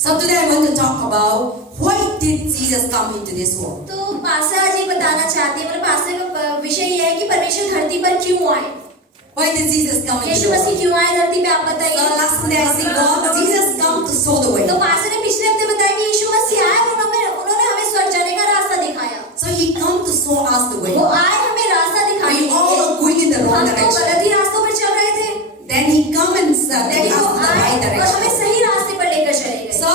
So today I want to talk about why did Jesus come into this world? तो pastor आज ये बताना चाहते हैं, मतलब पास्टर का विषय ये है कि परमेश्वर धरती पर क्यों आए, Why did Jesus come into Yeshu the world? मसीह क्यों आए धरती पे, आप So बताइए। last Sunday I said God, Jesus come to show the way. तो पास्टर ने पिछले हफ्ते बताया कि यीशु मसीह आए, उन्होंने हमें स्वर्ग जाने का रास्ता दिखाया। So he come to show us the way. वो आए हमें रास्ता दिखाने We के all लिए। are going in the wrong हम तो direction. गलत ही रास्तों पर चल रहे थे, Then he come and take लेकिन us वो to the आए right और हमें direction. सही रास्ते पर लेकर चले गए। So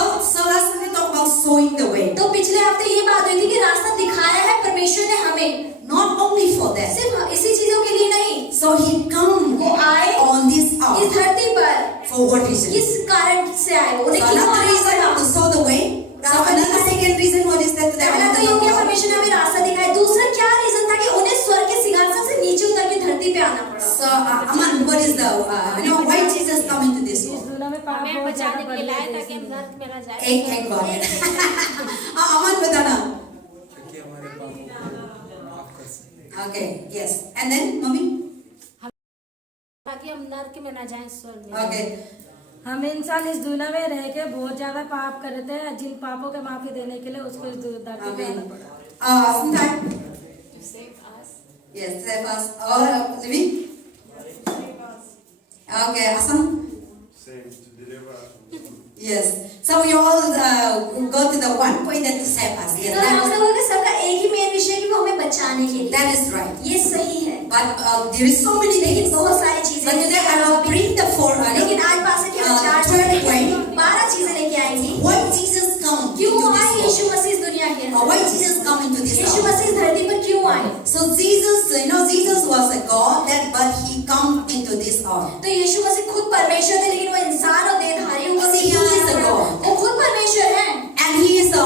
last Sunday talk about showing the way. तो पिछले हफ्ते ये बात हुई थी कि रास्ता दिखाया है परमेश्वर ने हमें, Not only for that. सिर्फ इसी चीजों के लिए नहीं। So he come वो आए on this इस earth धरती पर, for what reason? किस कारण से आए, So उन्हें क्यों another आना reason पड़ा। to show the way. So another second reason what is that? पहला तो ये हो गया परमेश्वर ने हमें रास्ता दिखाया। दूसरा क्या रीजन था कि उन्हें स्वर्ग के सिंहासन से नीचे उतर के धरती पे आना पड़ा। So Aman, what is the why Jesus come into this world? हमें बचाने के लिए लाए ताकि हम नर्क में न जाए। एक बार अमन बताना। क्योंकि हमारे पापों को माफ कर सके। Okay, yes. And then mummy? ताकि हम नर्क में न जाएं, स्वर्ग में। Okay. हम इंसान इस दुनिया में रह के बहुत ज्यादा पाप करते हैं, जिन पापों के माफी देने के लिए उसको इस धरती पे आना Amen. पड़ा। Sometime. To save us. Yes, save us. Libby? Okay, Asan? Same to deliver us from evil. Yes. So we all go to the one point that to save us. Yes, तो हम लोगों के सबका एक ही main विषय कि वो हमें बचाने के लिए। that is right. ये सही है, But there is so many लेकिन things. बहुत सारी चीजें But today I will bring the four. लेकिन आज पास के हम चार चीजें लेके 12 चीजें लेके आएंगे। Why Jesus come क्यों into आए this यीशु world? मसीह इस दुनिया के Or अंदर? why Jesus come into this Yeshu world? मसीह इस धरती पर क्यों आए? So Jesus, Jesus was a God, but he come into this earth. तो यीशु मसीह खुद परमेश्वर थे, लेकिन वो इंसान और देहधारी होकर See, he is a God. वो खुद परमेश्वर है And he is a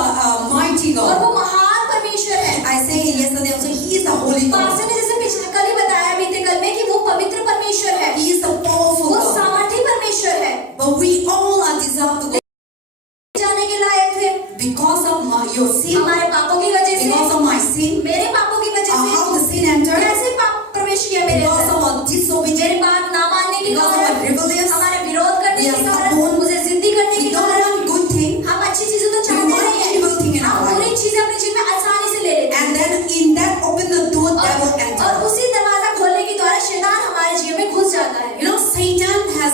mighty और God. वो महान परमेश्वर है। I say yesterday also, he is the holy God. Pastor ने जैसे पिछले कल ही बताया बीते कल में कि वो पवित्र परमेश्वर है, He is the powerful वो God. सामर्थी परमेश्वर है। But we all are deserved to go जाने के लायक थे because of your sin, हमारे पापों की वजह से, because of my sin, मेरे पापों की वजह से। how the sin entered, कैसे पाप प्रवेश किया मेरे because अंदर? of our disobedience, मेरे बात ना मानने के because of कारण, our rebellious, हमारे विरोध करने we के are कारण, stubborn, मुझे जिद्दी करने we के don't कारण, want good thing, हम अच्छी चीजें तो we चाहते want नहीं evil thing in हैं, our हम बुरी life. चीजें अपने जीवन में आसानी से ले लेते हैं। And then in that open the door, devil और enter. उसी दरवाजा खोलने के द्वारा शैतान हमारे जीवन में घुस जाता है। Satan has,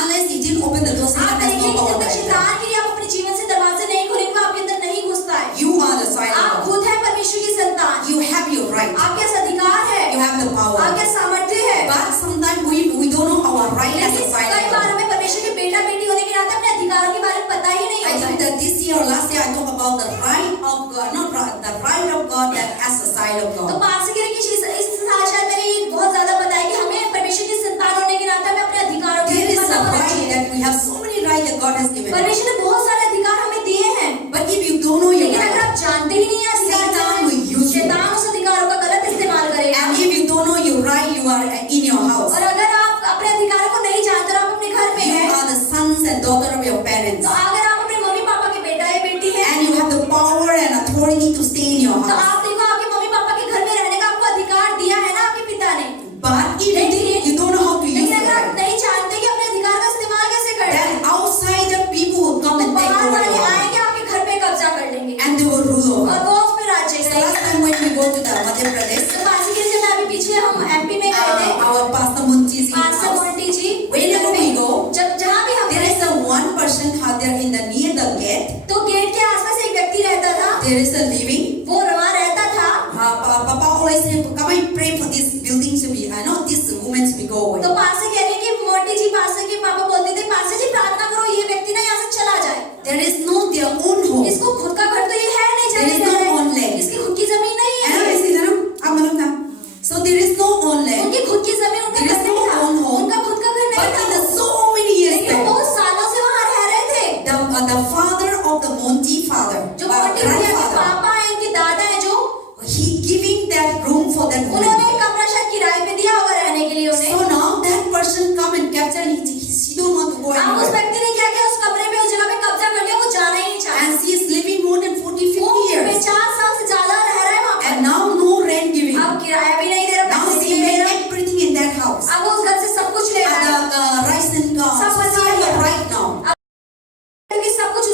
unless he didn't open the door, आप Satan has देखेंगे no जब power. तक शैतान के लिए आप अपने जीवन से दरवाजे नहीं खोलेंगे, वो आपके अंदर नहीं घुसता है। You are the son आप of God. खुद है परमेश्वर की संतान, You have your right. आपके पास अधिकार है, You have the power. आपके सामर्थ्य है। But sometimes we don't know our right as a लेकिन son कई of बार God. हमें परमेश्वर के बेटा बेटी होने के नाते अपने अधिकारों के बारे में पता ही नहीं I होता think है। that this year or last year I talked about the right of God, not right, the right of God that as a side of तो God. पास के लिए इस साल शायद मैंने ये बहुत ज्यादा बताया कि हमें परमेश्वर की संतान होने के नाते हमें अपने अधिकारों के There बारे is में a पता होना right चाहिए। that we have so many rights that God has given. परमेश्वर ने बहुत सारे अधिकार हमें दिए हैं, But if you don't know your लेकिन अगर right, आप जानते ही नहीं हैं अधिकार क्या Satan will है, use you. शैतान उस अधिकारों का गलत इस्तेमाल करेगा। And if you don't know your right, you are in your house. और अगर आप अपने अधिकारों को नहीं जानते और आप अपने घर में You हैं, are the sons and daughter of your parents. तो अगर आप अपने मम्मी पापा के बेटा या बेटी हैं, And you have the power and authority to stay in your तो house. आप देखो आपके मम्मी पापा के घर में रहने का आपको अधिकार दिया है ना आपके पिता ने। But if you don't know how to use लेकिन your अगर आप right, नहीं जानते कि अपने अधिकार का इस्तेमाल कैसे करना है, then outsider people will come and take बाहर over वाले your house. आएंगे आपके घर पे कब्जा कर लेंगे And they will rule over. और वो उस पे राज्य So करेंगे। last time when we go to the Madhya Pradesh, तो पासी के जब अभी पीछे हम एमपी में गए थे, our Pastor Munchi's pastor house, Monty ji wherever we go, जब जहाँ भी हम there गए, is a one person out there in the near the gate. तो गेट के आसपास एक व्यक्ति रहता था, There is a living. वो वहाँ रहता था। Papa always say, come and pray for this building to be, I know this woman to be go away. तो पास्टर कह रहे हैं कि मोंटी जी, पास्टर के पापा बोलते थे, पास्टर जी प्रार्थना करो ये व्यक्ति ना यहाँ से चला जाए। There is no their own home. इसको खुद का घर तो ये है नहीं, There is जाने no देना है। own land. इसकी खुद की जमीन नहीं And I है, see that, so there is no own land. उनकी खुद की जमीन उनका There is घर no नहीं था, own home. उनका खुद का घर But नहीं in the था, so many years लेकिन वो back, बहुत सालों से वहाँ रह रहे थे। the father of the Monty father, जो मोंटी भैया के grandfather, पापा हैं, इनके दादा हैं, जो he giving that room for that woman. उन्होंने एक कमरा शायद किराए पे दिया होगा रहने के लिए उन्हें। So now that person come and capture, she don't want to go अब उस anywhere. व्यक्ति ने क्या किया, उस कमरे में उस जगह पे कब्जा कर लिया, वो जाना ही नहीं चाहता। And she is living more than 40, 50 years. 50 साल से ज्यादा रह रहा है वहाँ पर। And now no rent giving. अब किराया भी नहीं दे रहा, Now पैसे भी she नहीं दे made रहा। everything in that house. अब वो उस घर से सब कुछ ले रहा है, And the rice and सब so she बचा have लिया। the right now. क्योंकि सब कुछ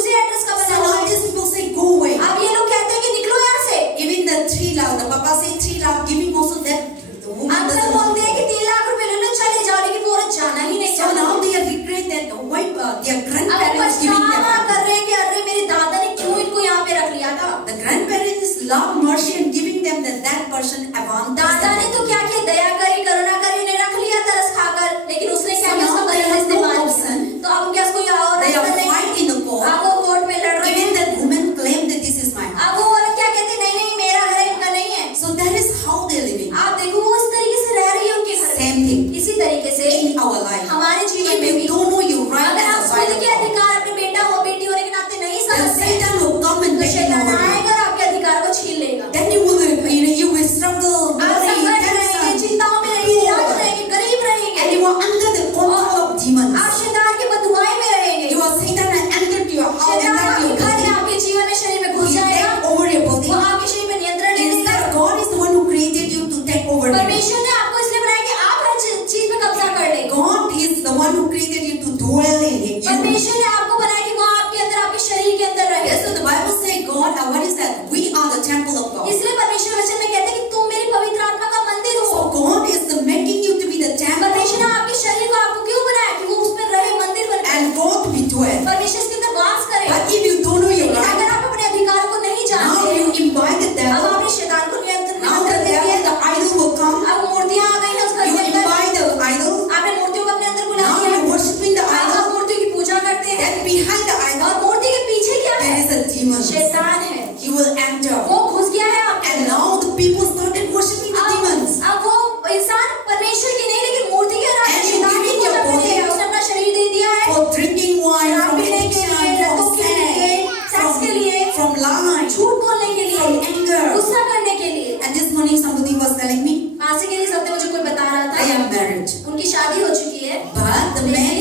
grandparents giving them पछतावा family. कर रहे हैं कि अरे मेरे दादा ने क्यों इनको यहाँ पे रख लिया था। The grandparents love mercy and giving them that person advantage. दादा ने तो क्या किया, दया करी, करुणा करी, उन्हें रख लिया तरस खाकर, लेकिन उसने क्या So किया, now उसका they गलत have no इस्तेमाल option. किया। तो अब क्या उसको यहाँ और They are रास्ता नहीं, fighting in the court. अब वो कोर्ट में लड़ रहे Even हैं। that woman claimed that this is my house. अब वो औरत क्या कहती है, नहीं नहीं मेरा घर है, इनका नहीं है। So that is how they are living. आप देखो वो इस तरीके से रह रही है उनके घर में। Same thing इसी तरीके से in our life. हमारे जीवन If में भी you don't know your right अगर as आप a child खुद of के God, अधिकार अपने बेटा हो बेटी होने के नाते नहीं then समझते, Satan will come and तो take शैतान over you. आएगा और आपके अधिकार को छीन लेगा। Then you will struggle, आप worry, संकट रहेंगे, tension, चिंताओं में रहेंगे, निराश रहेंगे, गरीब and रहेंगे, you are under the control of demons. आप शैतान के बददुआई में रहेंगे। You are Satan and entered your house, शैतान entered आपके your घर में, body. आपके जीवन में, शरीर में घुस He जाएगा, take over your body. वो आपके शरीर में नियंत्रण ले लेगा। Instead, God is the one who created you to take over you. परमेश्वर ने आपको इसलिए बनाया कि आप हर चीज में कब्जा कर ले। God is the one who created you to dwell in you. परमेश्वर ने आपको बनाया कि वो आपके अंदर, आपके शरीर के अंदर रहे। Yes, so the Bible says God, what is that? We are the temple of God. इसलिए परमेश्वर वचन में कहते हैं कि तुम मेरी पवित्र आत्मा का मंदिर हो। So God is the making you to be the temple परमेश्वर ने आपके शरीर को आपको क्यों बनाया कि वो उसमें रहे, मंदिर बने, and God to be dwell. परमेश्वर इसके अंदर वास करे। But if you don't know your लेकिन right, अगर आप अपने अधिकारों को नहीं now जानते, you invite the अब devil. आपने शैतान को नियंत्रण Now कर the दिया devil, है। the idol will come. अब मूर्तियां आ गई हैं उसका You अंदर, invite the idol. आपने मूर्तियों को अपने अंदर बुला Now लिया, you're worshiping the अब आप idol. मूर्तियों की पूजा करते हैं, Then behind the idol, और मूर्ति के पीछे क्या है, there is a demon. शैतान है, He will enter. वो घुस गया है आपके And अंदर। now the people started worshiping the demons. अब वो इंसान परमेश्वर की नहीं लेकिन मूर्ति के और And you शैतान की giving पूजा your करने body लगा। उसने अपना शरीर दे दिया है For drinking wine, शराब from पीने के लिए, addiction, लतों from के लिए, सेक्स के लिए, sin, from lying. झूठ बोलने के लिए, From anger. गुस्सा करने के लिए। And this morning somebody was telling me, आज के लिए सत्य मुझे कोई बता रहा I था, am married. उनकी शादी हो चुकी है, But the man,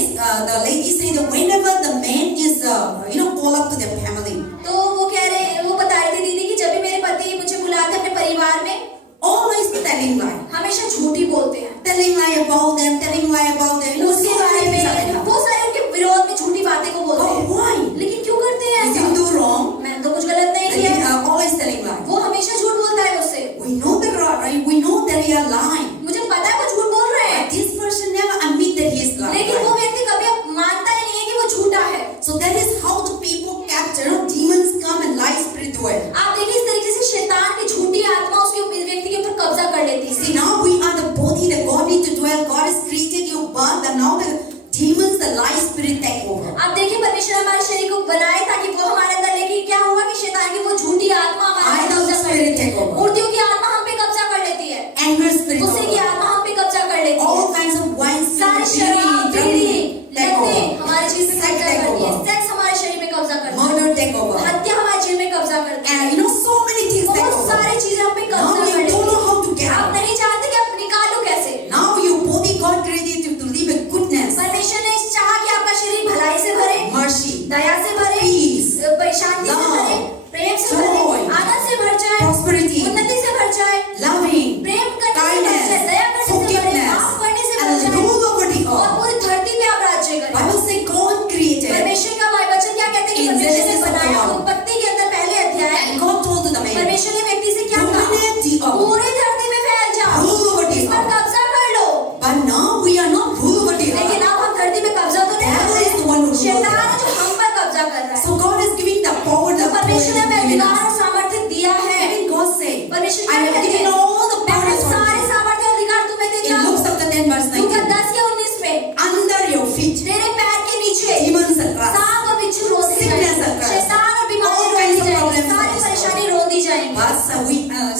the lady said that whenever the man is, call up to their family, तो वो कह रहे, वो बता रही थी दीदी कि जब भी मेरे पति मुझे बुलाते अपने परिवार में, always telling lie. हमेशा झूठ ही बोलते हैं, Telling lie about them, telling lie about them. उसके बारे में बहुत सारे उनके विरोध में झूठी बातें को बोलते Oh, हैं। why? लेकिन क्यों करते हैं You ऐसा? didn't do wrong. मैंने तो कुछ गलत नहीं They किया। always telling lie. वो हमेशा झूठ बोलता है मुझसे, We know that right? We know that they are lying. मुझे पता है वो झूठ बोल रहे हैं, But this person never admit that he is lying. लेकिन वो व्यक्ति कभी मानता ही नहीं है कि वो झूठा है। So that is how the people capture. Demons come and lie spiritual. आप देखिए इस तरीके से शैतान की झूठी आत्मा उसके व्यक्ति के ऊपर कब्जा कर लेती है। See, now we are the body that God needs to dwell. God has created you, but now the demons, the lie spirit take over. आप देखिए परमेश्वर हमारे शरीर को बनाए ताकि वो हमारे अंदर, लेकिन क्या हुआ कि शैतान की वो झूठी आत्मा हमारे अंदर Idol कब्जा कर spirit लेती take है। over. मूर्तियों की आत्मा हम पे कब्जा कर लेती है, Anger spirit गुस्से की take over. आत्मा हम पे कब्जा कर लेती है, All kinds of wine, सारी spirit, शराब, drinking, बीड़ी, take लतें over. हमारे जीवन में Sex कब्जा take करती है, over. सेक्स हमारे शरीर में कब्जा करती है, Murder take over. हत्या हमारे जीवन में कब्जा करती है, And so many things take बहुत over. सारी चीजें हम पे Now कब्जा कर you लेती don't know है। how to get आप out. नहीं जानते कि आप निकालो कैसे। Now your body, God created you to live in goodness, परमेश्वर ने चाहा कि आपका शरीर भलाई से भरे, mercy, दया से भरे, peace, शांति से love, भरे, प्रेम से भरे, joy, आनंद से भर जाए, prosperity, उन्नति से भर जाए, loving, प्रेम करने से भर kindness, जाए, दया करने से भरे, forgiveness, माफ करने से भर and जाए, rule over the और earth. पूरी धरती पे आप राज्य करें। Bible says God created, परमेश्वर का वचन क्या कहते हैं कि In परमेश्वर ने Genesis बनाया, chapter 1. उत्पत्ति के अंदर पहले अध्याय, and God told to the man, परमेश्वर ने व्यक्ति से क्या कहा, dominate the earth, पूरी धरती में फैल जाओ, rule over the इस पर earth. कब्जा कर लो। But now we are not rule over the लेकिन earth. अब हम धरती पे कब्जा तो नहीं Devil कर is the one who रहे, rules शैतान the है जो हम पर कब्जा कर रहा है। So God is giving the power, the परमेश्वर ने हमें given अधिकार us. और सामर्थ्य दिया है। Even God said, परमेश्वर I क्या have कहते given हैं? all the मैं power अपने सारे authority. सामर्थ्य और अधिकार तुम्हें देता In हूँ। Luke chapter 10 verse लूका 19, 10 या 19 में under your feet, तेरे पैर के नीचे demons are crushed. सांप और बिच्छू रोक दी Sickness जाएंगे, are crushed. शैतान और बीमारी All रोक kinds दी of जाएंगी, problems सारी are परेशानी रोक दी जाएंगी। But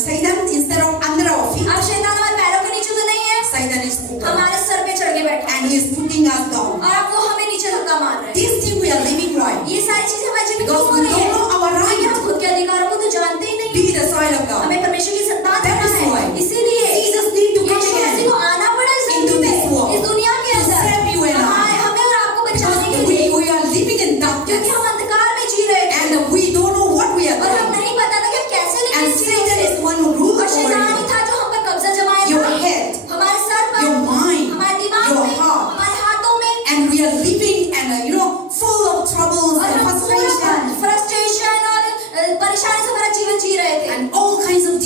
Satan, instead of under our feet, अब शैतान हमारे पैरों के नीचे तो नहीं है, Satan is over. हमारे सर पे चढ़ के बैठा है And he is putting us down. और अब वो हमें नीचे धक्का मार रहा है। This thing we are living right. ये सारी चीजें हमारे जीवन में Because क्यों हो we रही don't है? know our क्योंकि right. हम खुद के अधिकारों को तो जानते ही नहीं। Be the side of God. हमें परमेश्वर की संतान That बनना is है। why इसीलिए Jesus need to come Yeshu again मसीह को आना पड़ा इस into धरती this पे, world इस दुनिया के to अंदर save you and I. हमें और आपको बचाने के Because लिए, we are living in क्योंकि darkness हम अंधकार में जी रहे थे and we don't know what we are और हम doing. नहीं पता था कि हम कैसे And निकले इस चीज़ Satan से। is the one who rules और over शैतान ही you. था जो हम पर कब्जा जमाए Your था, head, हमारे सर पर, your mind, हमारे दिमाग your में, heart. हमारे हाथों में, And we are living and full of troubles और and हम frustration फ्रस्ट्रेशन और परेशानी से भरा जीवन जी रहे थे and all kinds of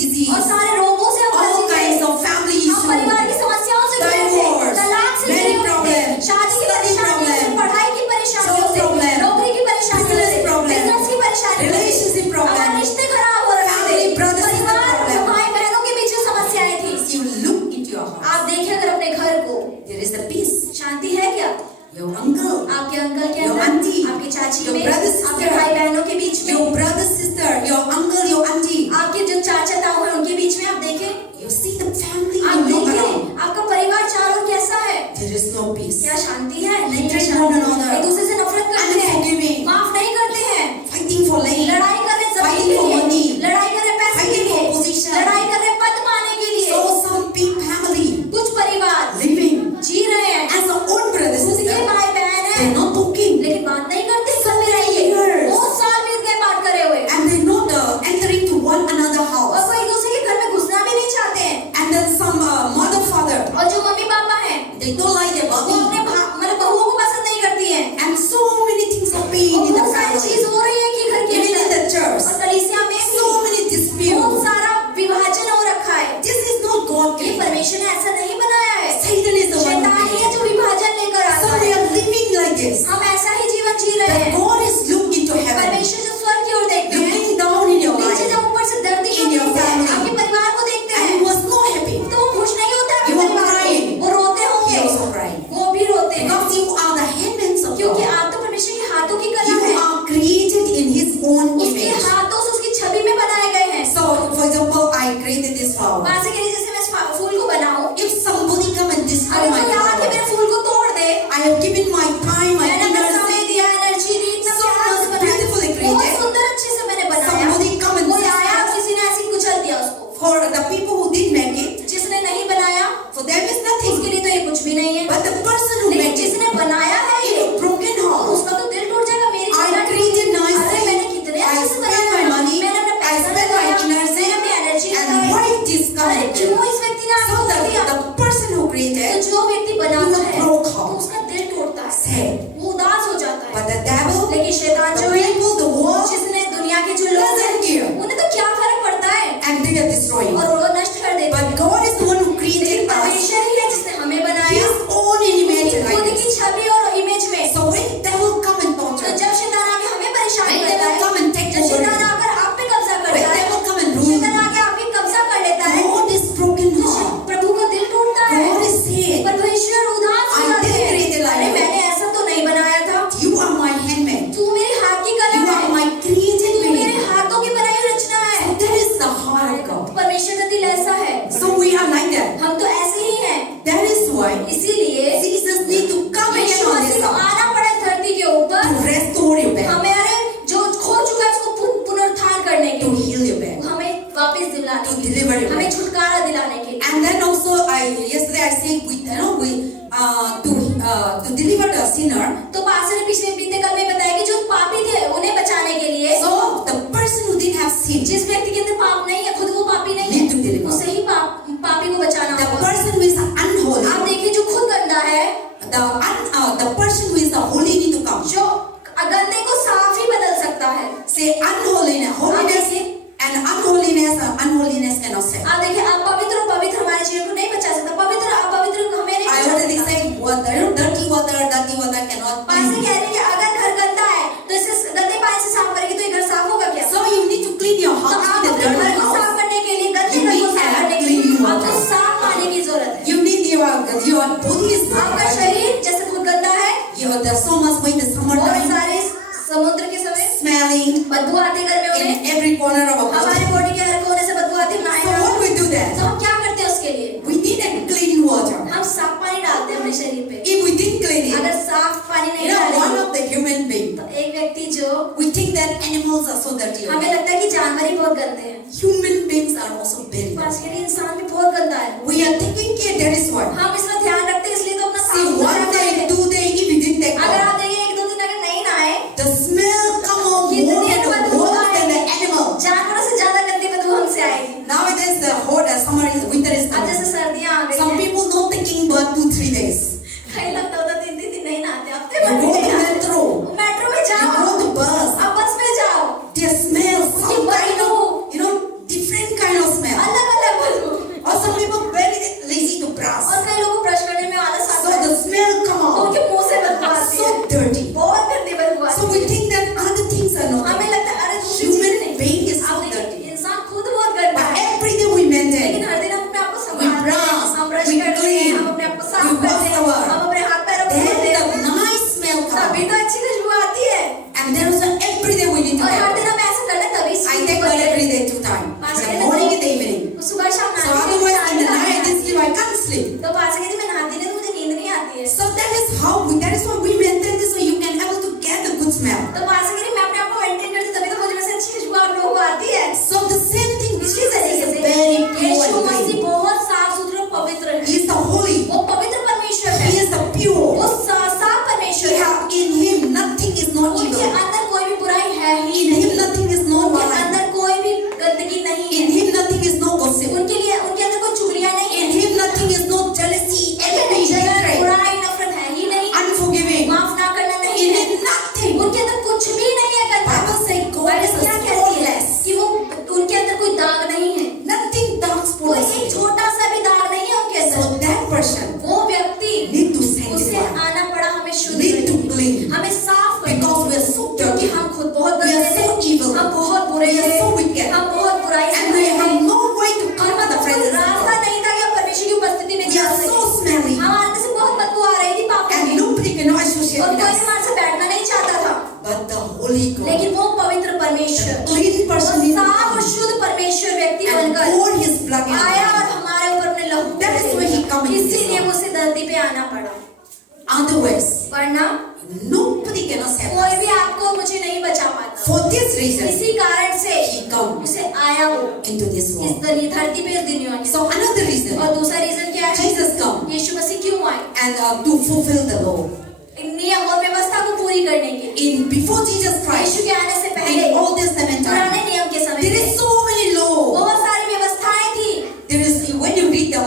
चाची your में, brother, आपके भाई sister, बहनों के बीच में, your brother, sister, your uncle, your auntie. आपके जो चाचा ताऊ हैं उनके बीच में आप देखें, You see the family आप you look देखें around. आपका परिवार चारों कैसा है, There is no peace. क्या शांति है? नहीं है Hatred शांति। one another. एक दूसरे से नफरत करते हैं, Unforgiving. माफ नहीं करते हैं, Fighting for land. लड़ाई कर रहे जमीन Fighting के for लिए, money. लड़ाई कर रहे पैसे के Fighting for लिए, position. लड़ाई कर रहे पद पाने के लिए। So some big family कुछ परिवार living जी रहे हैं, as our own brothers and उनके sisters. भाई बहन They're हैं, not talking. लेकिन बात नहीं करते, कल में रहिए, Years. बहुत साल बीत गए बात करे हुए, And they're not entering to one another और house. वो एक दूसरे के घर में घुसना भी नहीं चाहते हैं। And then some mother, father, और जो मम्मी पापा हैं, they don't like their वो body. अपने मतलब बहुओं को पसंद नहीं करती हैं, And so many things are being और in the बहुत सारी चीज family. हो रही है कि घर के Even in अंदर, the church. और कलीसिया में So many बहुत disputes. सारा विभाजन हो रखा है। This is not God ये given. परमेश्वर ने ऐसा नहीं बनाया है, Satan is the one शैतान who ही created. है जो विभाजन लेकर आता So we है। are living like this. हम ऐसा ही जीवन जी रहे That हैं। God is looking to heaven, परमेश्वर जो स्वर्ग की ओर देखते हैं, looking down in your नीचे life, जब ऊपर से धरती In को your देखते हैं, family. आपके परिवार को देखते and हैं, he was not happy. तो वो खुश नहीं होता आपके You are परिवार crying. में। वो रोते He होंगे, also crying. वो भी रोते हैं, Because you are the handmaids of क्योंकि God. आप तो परमेश्वर के हाथों की कला You है, are created in His own उसके image. हाथों से उसकी छवि में बनाए गए हैं। So, for example, I created this flower. वहां से कह लीजिए, जैसे मैं इस फूल को बनाऊं, If somebody come and destroy अगर my कोई आके flower, मेरे फूल को तोड़ दे, I have given my time, my मैंने अपना समय energy. दिया, एनर्जी दी, इतना So प्यार से बनाया, beautifully created. बहुत सुंदर अच्छे से मैंने बनाया, Somebody come and कोई आया, destroy. किसी ने ऐसे ही कुचल दिया उसको। For the people who did make it, जिसने नहीं बनाया, for them is उसके nothing. लिए तो ये कुछ भी नहीं है, But the person who लेकिन made it, जिसने बनाया है in ये, a broken heart, उसका तो दिल टूट जाएगा। मेरी I कला created अरे nicely. मैंने कितने I अच्छे से spent बनाया, my money, मैंने अपना I पैसा spent my लगाया, energy, मैंने अपनी एनर्जी and लगाई, why this अरे come क्यों इस व्यक्ति ने So आपको दिया? the person who तो created जो व्यक्ति बनाता है, broke तो heart, उसका दिल टूटता है, sad. वो उदास हो जाता है। But the devil, लेकिन शैतान the जो है, people, the world, जिसने दुनिया के जो लोग हैं, doesn't care. उन्हें तो क्या फर्क पड़ता है, And they are destroying. और वो नष्ट कर देते हैं। But God is the one who created लेकिन us. परमेश्वर ही है जिसने हमें बनाया, His own image उसकी खुद like की this. छवि और इमेज में। So when devil come and तो torture, जब शैतान आके हमें परेशान when करता devil है, come and take जब over, शैतान आकर आप पे कब्जा when करता है, devil come and शैतान rule, आके आपकी कब्जा कर लेता है, God is broken तो heart. प्रभु का दिल टूटता है, God is sad. परमेश्वर उदास हो I जाते didn't create it हैं। like अरे you. मैंने ऐसा तो नहीं बनाया था, You are my handmaid. तू मेरे हाथ की कला You है, are my created तू मेरे being. हाथों की बनाई हुई रचना है। So that is the heart of God. परमेश्वर का दिल ऐसा है, So we are like that. हम तो ऐसे ही हैं। That is why इसीलिए Jesus need to come again Yeshu on Masih this को earth आना पड़ा इस धरती के ऊपर, to restore your back, हमारे जो खो चुका है उसको पुनरुत्थान करने के to लिए, heal your back, हमें वापस दिलाने to के लिए, deliver your हमें back. छुटकारा दिलाने के लिए। And then also, yesterday I said to deliver the sinner. तो पास्टर ने पिछले बीते कल में बताया कि जो पापी थे उन्हें बचाने के लिए, So the person who didn't have sin, जिस व्यक्ति के अंदर पाप नहीं है, खुद वो पापी नहीं Need to है, deliver. उसे ही पापी को बचाना the होगा। person who is unholy, आप देखिए जो खुद गंदा है, the person who is the holy need to come. जो गंदे को साफ ही बदल सकता है। Say unholiness, holiness, and unholiness cannot save. आप देखिए, आप पवित्र और पवित्र हमारे जीवन को नहीं बचा सकता, पवित्र अपवित्र को हमें नहीं I बचा already सकता। said water, dirty water cannot pastor clean. कह रहे हैं कि अगर घर गंदा है तो इसे गंदे पानी से साफ करेगी तो ये घर साफ होगा क्या? So you need to clean your तो house आप with the अपने घर dirty को साफ house. करने के लिए, गंदे You घर को need साफ करने के clean लिए water. आपको साफ पानी की जरूरत है। You need your body is आपका dirty. शरीर जैसे बहुत गंदा है, There's so much wind in the बहुत summertime, सारे समुद्र के समय smelling बदबू आती गर्मी में, in every corner of our हमारे body. बॉडी के हर कोने से बदबू आती So है। what we do तो then? हम क्या करते हैं उसके लिए? We need a clean water. हम साफ पानी डालते हैं अपने शरीर पे। If we didn't clean it, अगर साफ पानी नहीं one डालेंगे of the human being, तो एक व्यक्ति जो, we think that animals are so dirty. हमें लगता है कि जानवर ही बहुत गंदे हैं, Human beings are also very dirty. पास के लिए इंसान भी बहुत गंदा है। We are taking care, that is why. हम इसका ध्यान रखते हैं, इसलिए तो अपना See, साफ one सुथरा day, रखते हैं। 2 days, if we didn't take अगर care, आप देखिए 1-2 दिन अगर नहीं नहाए, the smell come on more than the animal. जानवरों से ज्यादा गंदी बदबू हमसे आएगी। Nowadays, the hot summer is winter is अब coming. जैसे सर्दियां आ गई Some हैं, people not taking but 2-3 days. कहीं लगता होता 3 दिन नहीं नहाते, हफ्ते You भर go भी to नहीं नहाते। metro, मेट्रो में you जाओ, go to bus, आप बस में जाओ, they smell उसकी some kind बदबू, of, different kind of smell. अलग अलग बदबू, Or some people very lazy to brush. और कई लोगों dirty. हम खुद बहुत We are गंदे so थे, evil. हम बहुत बुरे We are थे, so wicked. हम बहुत बुराई से And we भरे have थे। no way to come to the कोई presence of रास्ता God. नहीं था कि हम परमेश्वर की उपस्थिति में We जा are सके। so smelly. हमारे अंदर से बहुत बदबू आ रही थी पापों And की, nobody can associate और with कोई us. भी हमारे से बैठना नहीं चाहता था। But the Holy God, लेकिन वो पवित्र परमेश्वर, the clean person, वो is साफ और शुद्ध परमेश्वर व्यक्ति and बनकर poured His blood in आया और us. हमारे ऊपर अपने लहू That is why he come in this इसीलिए world. उसे धरती पे आना पड़ा, Otherwise, वरना nobody can save कोई us. भी आपको मुझे नहीं बचा पाता। For this reason, इसी कारण से He come उसे आया वो into this इस world. धरती पे इस दुनिया में। So another reason, और दूसरा रीजन क्या है? Jesus come यीशु मसीह क्यों आए? and to fulfill the law. नियम और व्यवस्था को पूरी करने के लिए। In before Jesus Christ, यीशु के आने से पहले in Old Testament time, पुराने नियम के समय there में is so many laws. बहुत सारी व्यवस्थाएं थी। There is when you read the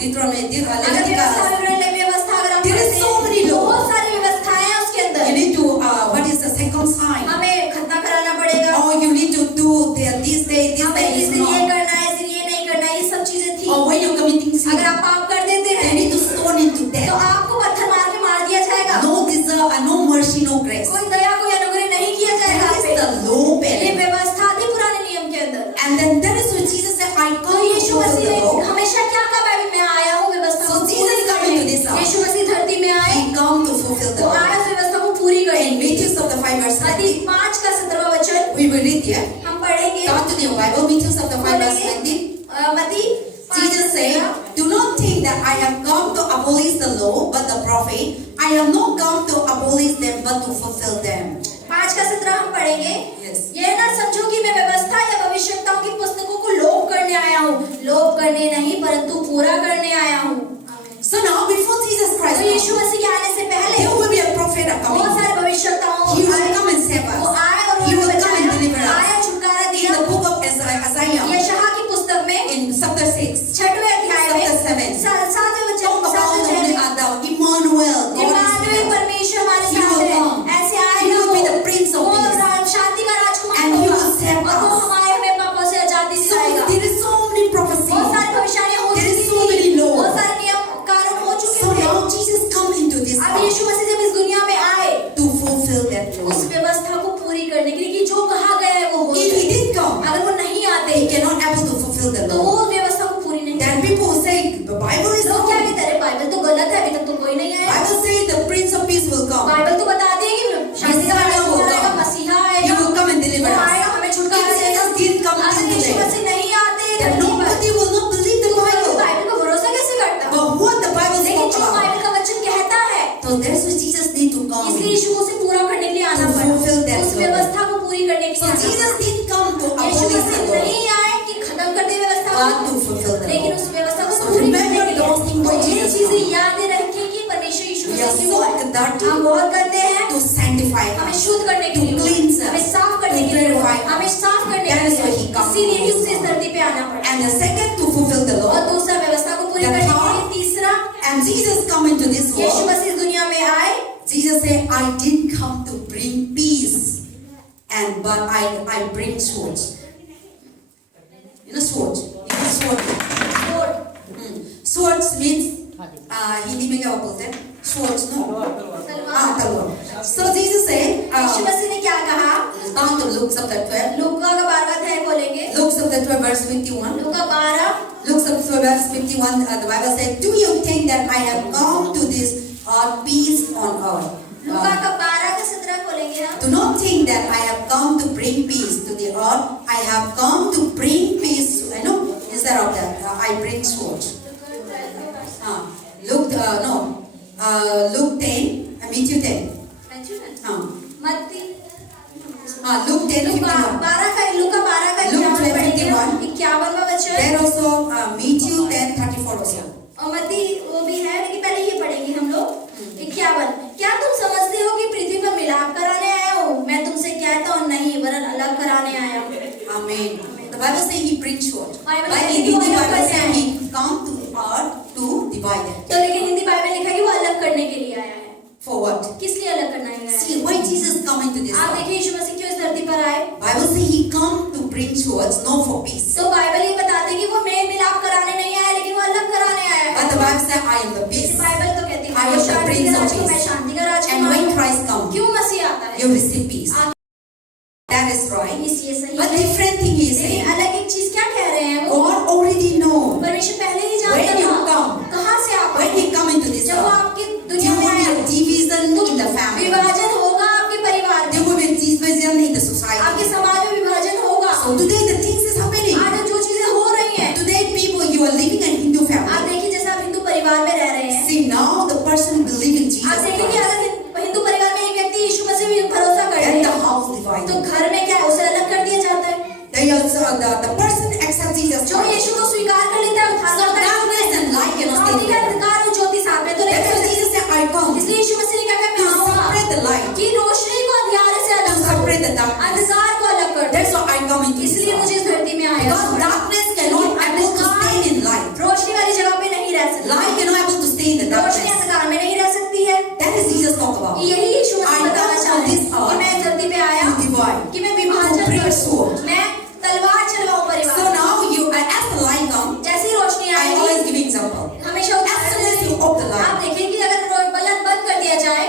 Deuteronomy, अगर व्यवस्था Leviticus, विवरण व्यवस्था अगर आप there is पढ़ते so हैं, many laws. बहुत सारी व्यवस्थाएं हैं उसके You अंदर। need to what is the circumcise? हमें खतना कराना पड़ेगा, Or you need to do this day हमें इस is दिन ये not. करना है, इस दिन ये नहीं करना है, ये सब चीजें थी। Or when you're committing sin, अगर आप पाप कर देते they हैं need to stone into तो death. आपको पत्थर मार के मार दिया जाएगा। No deserve and no mercy, no grace. कोई दया कोई अनुग्रह नहीं किया जाएगा That आप is पे। the law ये parent. व्यवस्था थी पुराने नियम के अंदर। And then that is when Jesus said, I तो come to Yeshu fulfill Masih the ने law. हमेशा क्या कहा? मैं आया हूँ व्यवस्था So को Jesus पूरी is coming to करने। this house. यीशु मसीह धरती में आए, He come to fulfill the वो law. आया उस व्यवस्था को पूरी करने In के लिए। Matthew chapter 5 verse मत्ती 20, 5 का 17वां वचन we will read here. हम पढ़ेंगे। Turn to your Bible, Matthew chapter 5 verse 20. मत्ती Jesus said, do not think that I have come to abolish the law, but the prophet. I have not come to abolish them, but to fulfill them. 5 का 17 हम पढ़ेंगे। Yes. ये ना समझो कि मैं व्यवस्था या भविष्यवक्ताओं की पुस्तकों को लोप करने आया हूँ, लोप करने नहीं परंतु पूरा करने आया हूँ। So now, before Jesus Christ तो यीशु comes, मसीह के आने से पहले there will be a prophet बहुत coming. सारे भविष्यवक्ताओं He will come and save वो us. आए और He उन्होंने will come and बचाया, deliver आया us. छुटकारा In दिया। the book of Isaiah, यशायाह की पुस्तक में in chapter 6, 6वें अध्याय में chapter 7, 7वें वचन talk about 7वें the अध्याय the Emmanuel, God is Emmanuel with us. परमेश्वर हमारे He साथ will है। come. ऐसे He आएगा will be वो, the Prince of वो Peace. शांति का राजकुमार And he होगा, will save और वो us. हमें पापों से आजादी So दिलाएगा। there is so many prophecies. बहुत सारी भविष्यवाणियां हो There is चुकी so many थी, laws. बहुत सारे नियम कानून हो चुके So थे। now Jesus come into this अब house यीशु मसीह जब इस दुनिया में आए to fulfill that law. उस व्यवस्था को पूरी करने के लिए कि जो कहा गया है वो हो If he जाए। did come, अगर वो नहीं आते he cannot able to fulfill the तो law. वो व्यवस्था को पूरी नहीं Then people will say the Bible is लोग क्या wrong. कहते हैं? बाइबल तो गलत है, अभी तक तो कोई नहीं आया। Bible say the Prince of Peace will come. Bible तो बताती है कि शांति का Messiah will राजकुमार आएगा, come. मसीहा He आएगा, will come and वो deliver us. आएगा, हमें छुटकारा If देगा। Jesus didn't come अगर till यीशु today, मसीह नहीं आते then धरती पर, nobody will not believe the तो कोई Bible. बाइबल पर भरोसा कैसे करता? But what the Bible लेकिन spoke जो about. बाइबल का वचन कहता है, So that's why Jesus need to come. इसलिए यीशु को उसे पूरा करने के लिए आना To पड़ा, fulfill that उस law. व्यवस्था को पूरी करने के So लिए आना Jesus पड़ा। didn't come to Yeshu abolish Masih the law, नहीं आए कि खत्म कर दे व्यवस्था but को, to fulfill the लेकिन law. उस व्यवस्था को So पूरी करने remember के लिए। those things तो when ये Jesus चीजें comes. याद रखें कि परमेश्वर यीशु We मसीह are क्यों आए। so dirty हम बहुत गंदे हैं, to sanctify हमें us, शुद्ध करने के to लिए, cleanse us, हमें साफ to करने के लिए, purify us. हमें साफ करने That के is why लिए, he comes. इसीलिए ही उसे इस धरती पे आना पड़ा। And the second to fulfill the law. और दूसरा व्यवस्था को पूरी The करने के third, लिए, तीसरा And Jesus come into this Yeshu world. मसीह इस दुनिया में आए। Jesus said, I didn't come to bring peace, but I bring swords. You know swords? You know sword? Swords means Hindi में क्या बोलते हैं? Swords, no? तलवार. So Jesus said, यीशु मसीह ने क्या कहा? come to Luke chapter 12. लूका का 12वां अध्याय खोलेंगे। Luke chapter 12 verse 51. Luka 12 Luke chapter 12 verse 51. The Bible said, do you think that I have come to this peace on earth? लूका का 12 का 17 खोलेंगे हम। Do not think that I have come to bring peace to the earth. I have come to bring peace. I know instead of that, I bring sword. Luke, Luke 10, Matthew 10. मत्ती Luke 10, लूका 51. 12 का लूका 12 का Luke 51 पढ़ेंगे हम। 51. 51वां वचन। There also Matthew 10, 34 also. और मत्ती वो भी है, लेकिन पहले ये पढ़ेंगे हम लोग। 51 क्या तुम समझते हो कि पृथ्वी पर मिलाप कराने आया हूँ? मैं तुमसे कहता हूँ नहीं, वरन अलग कराने आया हूँ। Amen. The Bible says he brings sword. Bible But says in he Hindi अलग Bible करने says आया। he come to earth to divide it. तो लेकिन हिंदी बाइबल लिखा है कि वो अलग करने के लिए आया है। For what? किस लिए अलग करना है? See why Jesus come into this आप world. देखिए यीशु मसीह क्यों इस धरती पर आए। Bible says he come to bring swords, not for peace. तो बाइबल ये बताते हैं कि वो मेल मिलाप कराने नहीं आया, लेकिन वो अलग कराने आया है। But the Bible says I am the peace. Bible तो कहती है I am the Shanti Prince का of राजकुमार, मैं Peace. शांति का And राजकुमार when हूँ। Christ comes, क्यों मसीह आता है? you receive peace. That is right. ये सही But है। different thing he is लेकिन saying. अलग एक चीज क्या कह रहे हैं वो? God already know परमेश्वर पहले ही जानता when you था come, कहाँ से आप when आए। he come into this जब वो world. आपकी There दुनिया में will be आया, a division in the family. विभाजन होगा आपके परिवार There में, will be a division in the आपके society. समाज में विभाजन होगा। So today the things is happening. आज जो चीजें हो रही हैं, Today people, you are living in Hindu आप family. देखिए जैसे आप हिंदू परिवार में रह रहे हैं, See now the person believe in Jesus आप देखिए कि Christ. अगर हिंदू परिवार में एक व्यक्ति यीशु मसीह में भरोसा करे Then the house तो divided. घर में क्या है, उसे अलग कर दिया जाता है। The person accepts Jesus जो Christ. यीशु को स्वीकार कर लेता है, उद्धार So करता है, darkness and light cannot stay शांति का together. अंधकार और ज्योति साथ में तो नहीं That's कर why सकते। Jesus said, I come इसलिए यीशु मसीह ने क्या कहा, to मैं आऊंगा separate the light, कि रोशनी को अंधियारे से अलग to करूं, separate the darkness. अंधकार को अलग कर दूं। That's why I come into this इसलिए world. मुझे इस धरती में आया। Because darkness cannot able to stay in light. रोशनी वाली जगह पे नहीं रह सकती, Light cannot able to stay in the Roshni darkness. अंधकार में नहीं रह सकती है। That is Jesus talk about. यही यीशु I मसीह बताना come चाह on रहे this हैं कि earth मैं इस धरती पे आया to divide, कि मैं to विभाजन bring करूं, sword. मैं तलवार चलवाऊं परिवार So में। now you, as the light come, जैसे ही रोशनी I आएगी, always give example. हमेशा As उदाहरण soon as देती you हूँ। off the light, आप देखें कि अगर बल्ब बंद कर दिया जाए,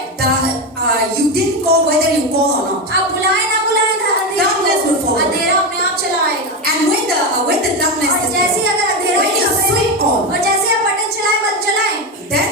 you didn't call whether you call or not. आप बुलाए ना बुलाए Darkness will follow. अंधेरा अपने आप चला आएगा। And when the darkness और is जैसे ही there, अगर अंधेरा when you चला switch on, और जैसे ही आप बटन चलाए बल्ब चलाएं, then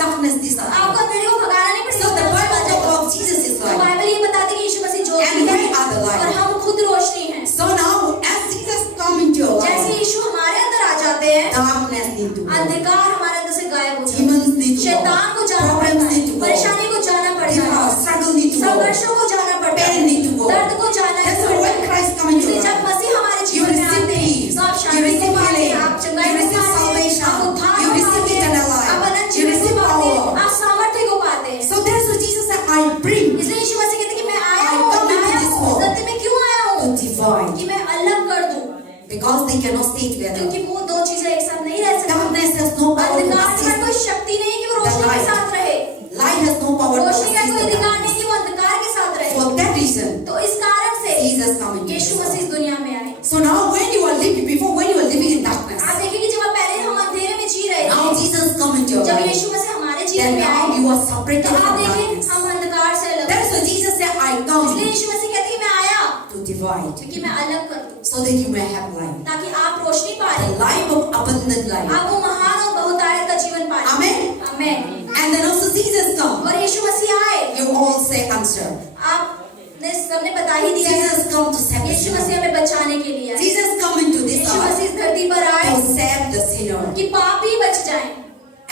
darkness disappears. आपको अंधेरे को भगाना नहीं पड़ेगा। So the Bible talk about Jesus is तो light. बाइबल ये बताती है कि यीशु मसीह ज्योति And we है are the light. और हम खुद रोशनी हैं। So now as Jesus come into your जैसे life, यीशु हमारे अंदर आ जाते हैं, darkness need to go. अंधकार हमारे अंदर से गायब हो जाता है। Demons need to शैतान go. को जाना पड़ता Problems है, need to go. परेशानी को जाना पड़ता है, Struggle need to go. संघर्षों को जाना पड़ता है, Pain need to go. दर्द को जाना That's why पड़ता when है। Christ come into इसलिए your जब life, मसीह हमारे you जीवन में receive आते हैं, peace, तो आप you शांति को receive पाते हैं, healing, आप you चंगाई को receive पाते हैं, salvation, आप उद्धार you को receive पाते हैं, eternal life, आप अनंत you जीवन को receive पाते हैं, power. आप सामर्थ्य को पाते हैं। So that's what Jesus said, I bring इसलिए यीशु मसीह कहते हैं कि मैं आया I हूँ, come मैं into आया this हूँ, world. इस धरती में क्यों आया to हूँ? divide कि मैं अलग कर दूं, because they cannot stay together. क्योंकि वो दो चीजें एक साथ नहीं रह सकती। Darkness has no power to अंधकार में resist. कोई शक्ति नहीं है कि वो रोशनी के light. साथ रहे, Light has no power to रोशनी का resist कोई the अधिकार darkness. नहीं कि वो अंधकार के साथ रहे। For that reason, तो इस कारण से Jesus come into Yeshu this मसीह इस world. दुनिया में आए। So now when you are living, before when you are living in darkness, आप देखिए कि जब आप पहले हम अंधेरे में जी रहे now थे, Jesus come into your जब life. यीशु मसीह हमारे जीवन Then में now आए, you are separated तो आप from देखिए darkness. हम अंधकार से अलग। That's why Jesus said, I इसलिए come यीशु मसीह कहते हैं कि मैं आया to divide, क्योंकि मैं अलग कर दूं, so that you may have life. ताकि आप रोशनी पा The लें, life of abundant life. आप वो महान और बहुतायत का जीवन पा लें। Amen. आमीन। And then also Jesus come. और यीशु मसीह आए, You all say answer. आपने सबने बता ही दिया। Jesus come to save the Yeshu sinner. मसीह हमें बचाने के लिए आए। Jesus come into this Yeshu earth मसीह इस धरती पर आए to save the sinner. कि पापी बच जाएं।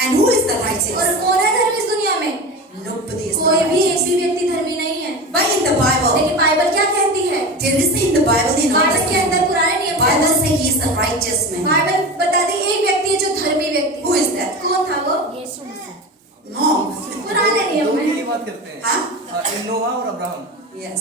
And who is the और righteous? कौन है धर्मी इस दुनिया में? Nobody is the कोई भी एक righteous. भी व्यक्ति धर्मी नहीं है। But in the Bible, लेकिन बाइबल क्या कहती है? there is in the Bible, in Old Bible के Testament, अंदर पुराने नियम के Bible अंदर say he is a righteous man. Bible बताती है एक व्यक्ति है जो धर्मी व्यक्ति। Who is that? कौन था वो? यीशु मसीह। No. पुराने नियम दो की में। बात करते हैं Huh? नोहा और Abraham. Yes.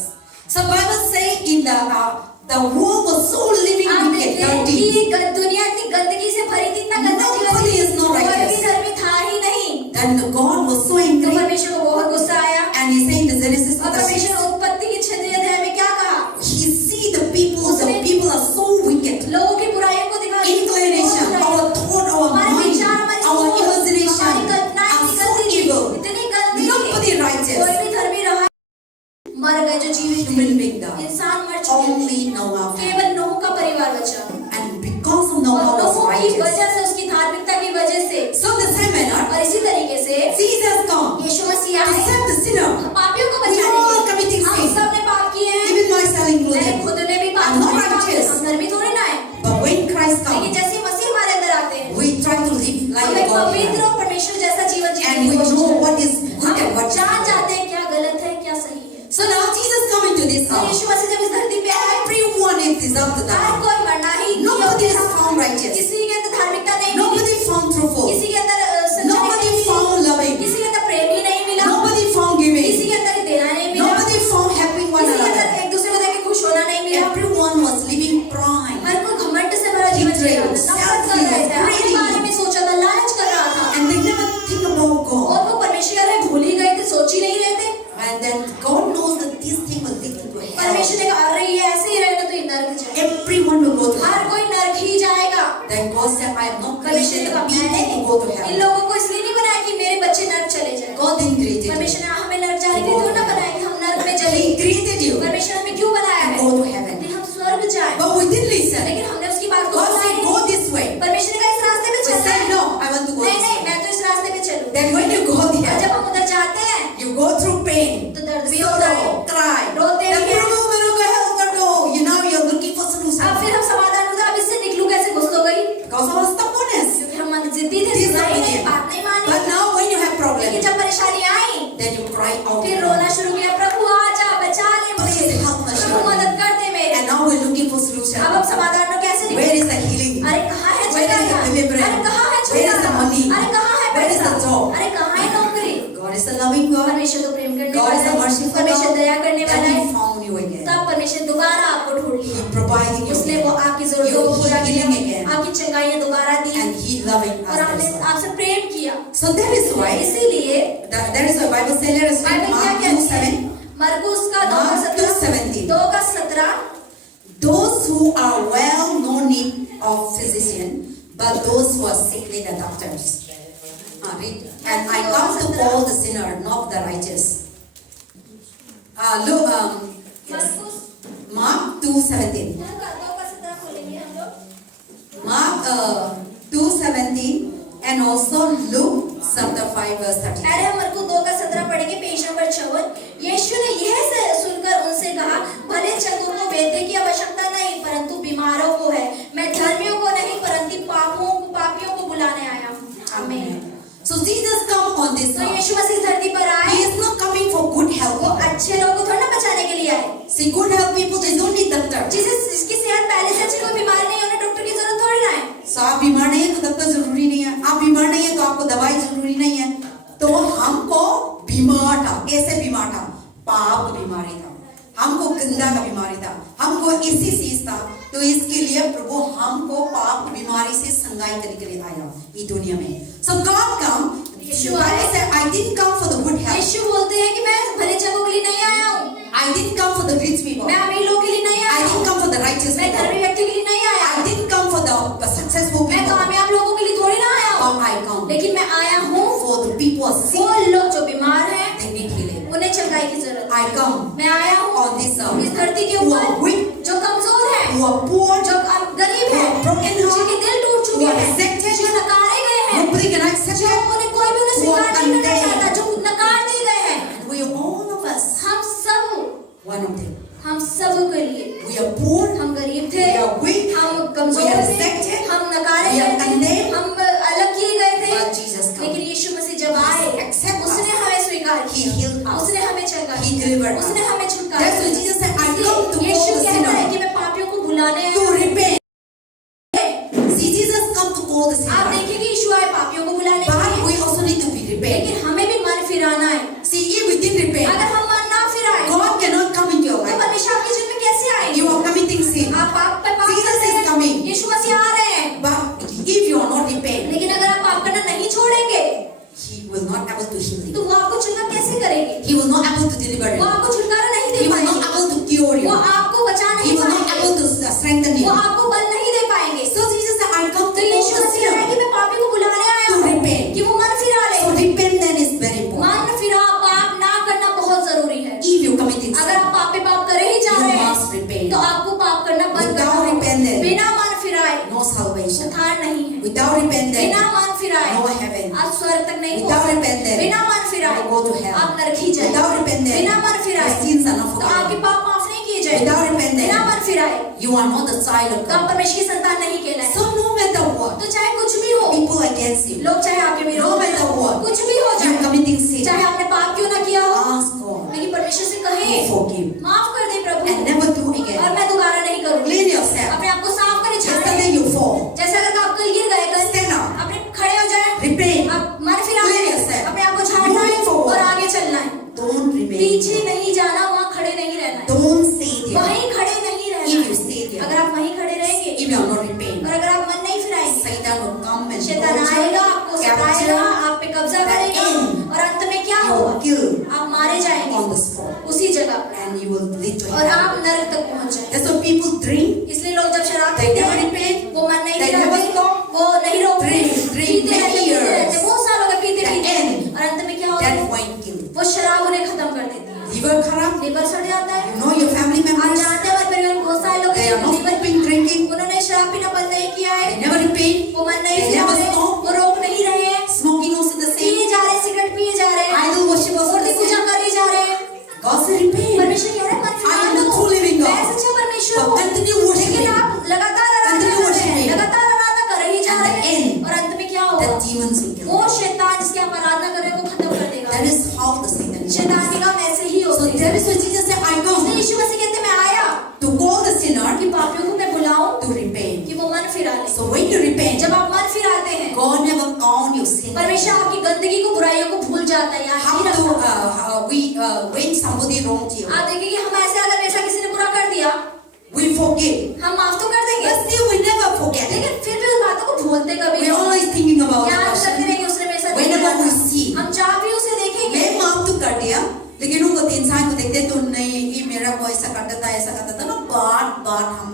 So Bible say in the world was so living आप wicked, देखिए dirty. कि दुनिया इतनी गंदगी से भरी थी, इतना गंदा जीवन Nobody is no कोई भी righteous. धर्मी था ही नहीं। Then God was so तो angry, परमेश्वर को बहुत गुस्सा आया and he said in the Genesis और परमेश्वर 36, उत्पत्ति की 6 अध्याय में क्या कहा? he see the people are so wicked. लोगों की बुराइयों को दिखा, Inclination, our thought, our हमारे mind, विचार, हमारी our सोच, imagination हमारी कल्पनाएं are इतनी so गंदी थी, evil. इतनी गंदी Nobody थी। righteous. कोई भी धर्मी रहा मर गए जो जीवित थे। Human being died. इंसान मर चुके थे। Only Noah. केवल नूह का परिवार बचा And because of और Noah was नूह की righteous. वजह से, उसकी धार्मिकता की वजह से So the same manner, और इसी तरीके से Jesus come Yeshu Masih to आए save the sinner. पापियों को We बचाने all के लिए। committing हम sin. सब ने पाप किए हैं, Even myself मैंने included. खुद ने भी पाप I'm not किए हैं, righteous. हम धर्मी थोड़े ना हैं। But when Christ लेकिन comes, जैसे ही मसीह हमारे अंदर आते हैं, we try to live like हमें God पवित्र has. और परमेश्वर जैसा जीवन जीने And की we कोशिश know करते हैं। what is good and हम what is जान bad. जाते हैं क्या गलत है क्या सही है। So now Jesus come into this तो house. यीशु मसीह जब इस धरती पे आए, Everyone is deserved to her die. कोई मरना ही, Nobody is found righteous. किसी के अंदर धार्मिकता नहीं मिली, Nobody found truthful. किसी के अंदर सच्चाई नहीं Nobody मिली, found loving. किसी के अंदर प्रेम ही नहीं मिला, Nobody found किसी giving. के अंदर देना नहीं मिला, Nobody found helping one किसी के another. अंदर एक दूसरे को देख के खुश होना नहीं मिला। Everyone was living pride. हर कोई घमंड से भरा जीवन जी रहा था, Hatred, नफरत कर रहे थे, अपने selfishness, बारे में सोचा था, लालच कर रहा था And they never think about God. और वो परमेश्वर में भूल ही गए थे, सोच ही नहीं रहे थे। And then God knows that this thing will lead to hell. परमेश्वर ने कहा अरे ये ऐसे ही रहेगा तो ये नरक जाएगा, Everyone will go to her hell. कोई नरक ही जाएगा। Then God said, I have not परमेश्वर created ने the कहा people मैंने to go to in hell. लोगों को इसलिए नहीं बनाया कि मेरे बच्चे नरक चले जाएं। God didn't create it. परमेश्वर ने हमें नरक जाने के लिए थोड़ा ना बनाया कि हम नरक में चले। He created you. परमेश्वर हमें क्यों बनाया है? Go to heaven. कि हम स्वर्ग जाएं। But we didn't listen. लेकिन हमने उसकी बात को God सुना said, ही go नहीं। this way. परमेश्वर ने कहा इस रास्ते पे We चलना said, है। no, I want to go नहीं this नहीं, way. मैं तो इस रास्ते पे चलूं। Then when you go और there, जब हम उधर जाते हैं you go through pain, तो दर्द भी होता है, sorrow, cry. रोते Then भी हैं। प्रभु मेरे को help कर दो. You know you're looking for अब solution. फिर हम समाधान होता, अब इससे निकलूं कैसे, घुस तो गई। Because of our stubbornness. क्योंकि हम जिद्दी थे, सुना ही नहीं, बात नहीं मानी। But now when you have लेकिन problems, जब परेशानी आई, then you cry out. फिर रोना शुरू किया, प्रभु आजा, बचा ले मुझे, प्रभु मदद कर दे मेरे। And now we're looking for अब solution. हम समाधान को कैसे Where निकलें? is the healing? अरे कहाँ है Where is the छुटकारा? deliverance? अरे कहाँ है Where is the छुटकारा? money? अरे कहाँ है Where is पैसा? the job? अरे कहाँ है नौकरी? God is a loving God. परमेश्वर तो प्रेम करने God is वाला a है, merciful परमेश्वर God. दया करने वाला That है। He found you again. तब परमेश्वर दोबारा आपको ढूंढ लिया, He providing you उसने वो आपकी जरूरतों को पूरा किया, healing again. आपकी चंगाइयाँ दोबारा दी And He loving us. और आपने That's why. आपसे प्रेम किया। So that is why. इसीलिए That is why Bible says, let us read Bible क्या Mark कहती है? 2:7. मरकुस का Mark 2:17. 2:17 Those who are well, no need of physician, but those who are sick need a doctors. Read. And I come to call the sinner, not the righteous. Look, मरकुस Mark 2:17. 2:17 खोलेंगे हम लोग। Mark 2:17 and also Luke chapter 5 verse 32. पहले हम मरकुस 2:17 पढ़ेंगे, page number 54। यीशु ने यह सुनकर उनसे कहा, भले चंगों को वैद्य की आवश्यकता नहीं, परंतु बीमारों को है। मैं धर्मियों को नहीं, परंतु पापियों को बुलाने आया हूँ। आमीन। So Jesus come on this तो earth. यीशु मसीह धरती पर आए, He is not coming for good वो health. अच्छे लोगों को थोड़ा ना बचाने के लिए आए। See, good health people, they don't need doctor. जिसकी सेहत पहले से अच्छी, कोई बीमार नहीं है, उन्हें डॉक्टर की जरूरत थोड़ी ना है। So आप बीमार नहीं है तो डॉक्टर जरूरी नहीं है। आप बीमार नहीं है तो आपको दवाई जरूरी नहीं है। तो हमको बीमार था, कैसे बीमार था? पाप बीमारी था, हमको गंदा का बीमारी था, हमको इसी चीज था। तो इसके लिए प्रभु हमको पाप बीमारी से संगाई करके लिए आया इस दुनिया में। So God come. Yeshu I आए। said I didn't come for the good health. यीशु बोलते हैं कि मैं भले चंगों के लिए नहीं आया हूँ, I didn't come for the rich people. मैं अमीर लोगों के लिए नहीं I आया didn't हूँ, come for the righteous मैं people. धर्मी व्यक्तियों के लिए नहीं आया I हूँ, didn't come for the successful मैं people. कामयाब लोगों के लिए थोड़ी ना आया हूँ, But I come लेकिन मैं आया हूँ for the people who are sick. वो लोग जो बीमार हैं, They need healing. उन्हें चंगाई की जरूरत है। I come मैं आया हूँ on this earth. इस धरती के Who are ऊपर weak, जो कमजोर है, who are poor, जो गरीब है, broken heart, जिनके दिल टूट चुके who are हैं, rejected, जो नकारे गए हैं, nobody can accept जो it. उन्हें कोई भी उन्हें who are स्वीकार नहीं करना condemned. चाहता, जो नकार दिए गए हैं। And we are all of us हम सब one of them. हम सब के लिए, We are poor, हम गरीब थे, we are weak, हम we कमजोर are थे, rejected, हम नकारे we are गए थे, condemned. हम अलग किए गए थे। but Jesus come. लेकिन यीशु मसीह जब आए, accept us. उसने हमें स्वीकार He किया, healed us. उसने हमें चंगा He किया, delivered us. उसने हमें छुटकारा That's why दिया। Jesus said, I इसलिए come to Yeshu call the कहता है sinner कि मैं पापियों को बुलाने आया to हूँ। repent. See, Jesus come to call the आप sinner. देखिए कि यीशु आए पापियों को बुलाने के But लिए, we also need to be repent. लेकिन हमें भी मन फिराना है। See, if we didn't repent, अगर हम मन ना फिराए, God cannot come into your तो life. परमेश्वर आपके जीवन में कैसे आएंगे? You are committing sin. आप पाप पे पाप Jesus करते is हैं, coming. यीशु मसीह आ रहे हैं। But if you are not repent, लेकिन अगर आप पाप करना नहीं छोड़ेंगे, He will not able to heal तो you. वो आपको चंगा कैसे करेंगे? He will not able to deliver वो you. आपको छुटकारा नहीं He दे will not पाएंगे, able to cure वो you. आपको बचा He नहीं will not पाएंगे, able to strengthen वो you. आपको बल नहीं दे पाएंगे। So Jesus said, I come तो to यीशु call the मसीह है कि sinner मैं पापी को बुलाने आया to हूँ repent. कि वो मन फिरा ले। So repentance is very important. मन फिरा पाप ना करना बहुत जरूरी है। If you committing अगर sin, आप पाप पे पाप करे ही जा you रहे हैं, must repent. तो आपको पाप करना बंद करना Without होगा। repentance, बिना मन फिराए no salvation. उद्धार नहीं है। Without repentance, बिना मन फिराए no heaven. आप स्वर्ग तक नहीं Without पहुंच सकते। repentance, बिना मन फिराए you go to hell. आप नरक ही जाएंगे। Without repentance, बिना मन फिराए your sins are not तो आपके forgiven. पाप माफ नहीं किए जाएंगे। Without repentance, बिना मन फिराए you are not the child of तो आप God. परमेश्वर की संतान नहीं कहलाए। So no matter what, तो चाहे कुछ भी हो, people against you, लोग चाहे आपके no विरोध में matter हो, what, कुछ भी हो you are जाए, committing sin, चाहे आपने पाप क्यों ना किया हो, ask God लेकिन परमेश्वर से to कहें, forgive माफ कर दे प्रभु, and never do again. और मैं दोबारा नहीं करूंगी। Clean yourself. अपने आप को साफ करें, छोड़ Yesterday दें। you fall, जैसे अगर आप कल गिर गए, कल stand up, अपने खड़े हो जाए, repent, आप मन फिरा Clean लें, yourself. अपने आप को झाड़ना है Moving forward. और आगे चलना है। don't remain. पीछे नहीं जाना, वहाँ खड़े नहीं रहना है, Don't stay there. वहीं खड़े नहीं रहना If you है। stay there, अगर आप वहीं खड़े रहेंगे if you are not repent, और अगर आप मन नहीं फिराएंगे, Satan will come and शैतान आएगा, आपको सताएगा, capture, आप पे कब्जा the करेगा end. और अंत में क्या you होगा? will kill आप मारे जाएंगे on the spot, उसी जगह पर and you will lead to और hell. आप नरक तक पहुंच जाएंगे। That's why people drink, इसलिए लोग जब शराब They पीते never हैं, repent. वो मन नहीं They फिराते, never stop. वो नहीं रोकते, Drink पीते many रहते, years. पीते रहते, बहुत सालों का पीते The पीते end. और अंत में क्या होता that है? wine kill. वो शराब उन्हें खत्म कर देती है, Liver खराब, लिवर सड़ your sin. परमेश्वर आपकी गंदगी को, बुराइयों को भूल जाता है, याद नहीं How रखता। to when somebody wronged you, आप देखेंगे हम ऐसे, अगर मेरे साथ किसी ने बुरा कर दिया, we forgive. हम माफ तो कर देंगे, But still we never forget it. लेकिन फिर भी उस बातों को भूलते कभी We're नहीं। always thinking about the याद करते person. रहेंगे उसने मेरे साथ Whenever क्या we किया। see. हम जहाँ भी उसे देखेंगे, मैं माफ तो कर दिया, लेकिन उनको इंसान को देखते तो नहीं, ये मेरा को ऐसा करता था, ऐसा करता था ना, बार हम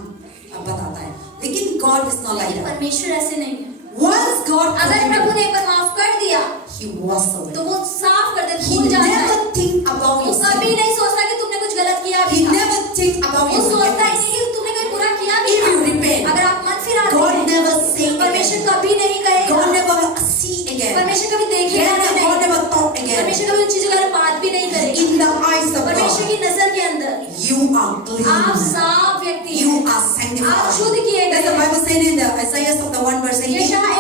बताता है। लेकिन God is not like लेकिन that. परमेश्वर ऐसे नहीं है। Once God अगर प्रभु forgives, ने एक बार माफ कर दिया, He washes away. तो वो साफ कर दे, He भूल जाता है। never think about वो your कभी sin. नहीं सोचता कि तुमने कुछ गलत किया भी He था। never think about वो your सोचता ही forgiveness. नहीं कि तुमने कोई बुरा किया भी If था। you repent, अगर आप मन फिराते God हैं, never say परमेश्वर again. कभी नहीं कहेगा, God never see again. परमेश्वर कभी देखेगा God नहीं, never talk again. परमेश्वर कभी उन चीजों के बारे में बात भी नहीं करेगा। In the eyes of परमेश्वर God, की नजर के अंदर you are आप clean. साफ व्यक्ति You हैं, are आप sanctified. शुद्ध किए That's the गए हैं। Bible saying in the Isaiah chapter 1 verse 18. यशायाह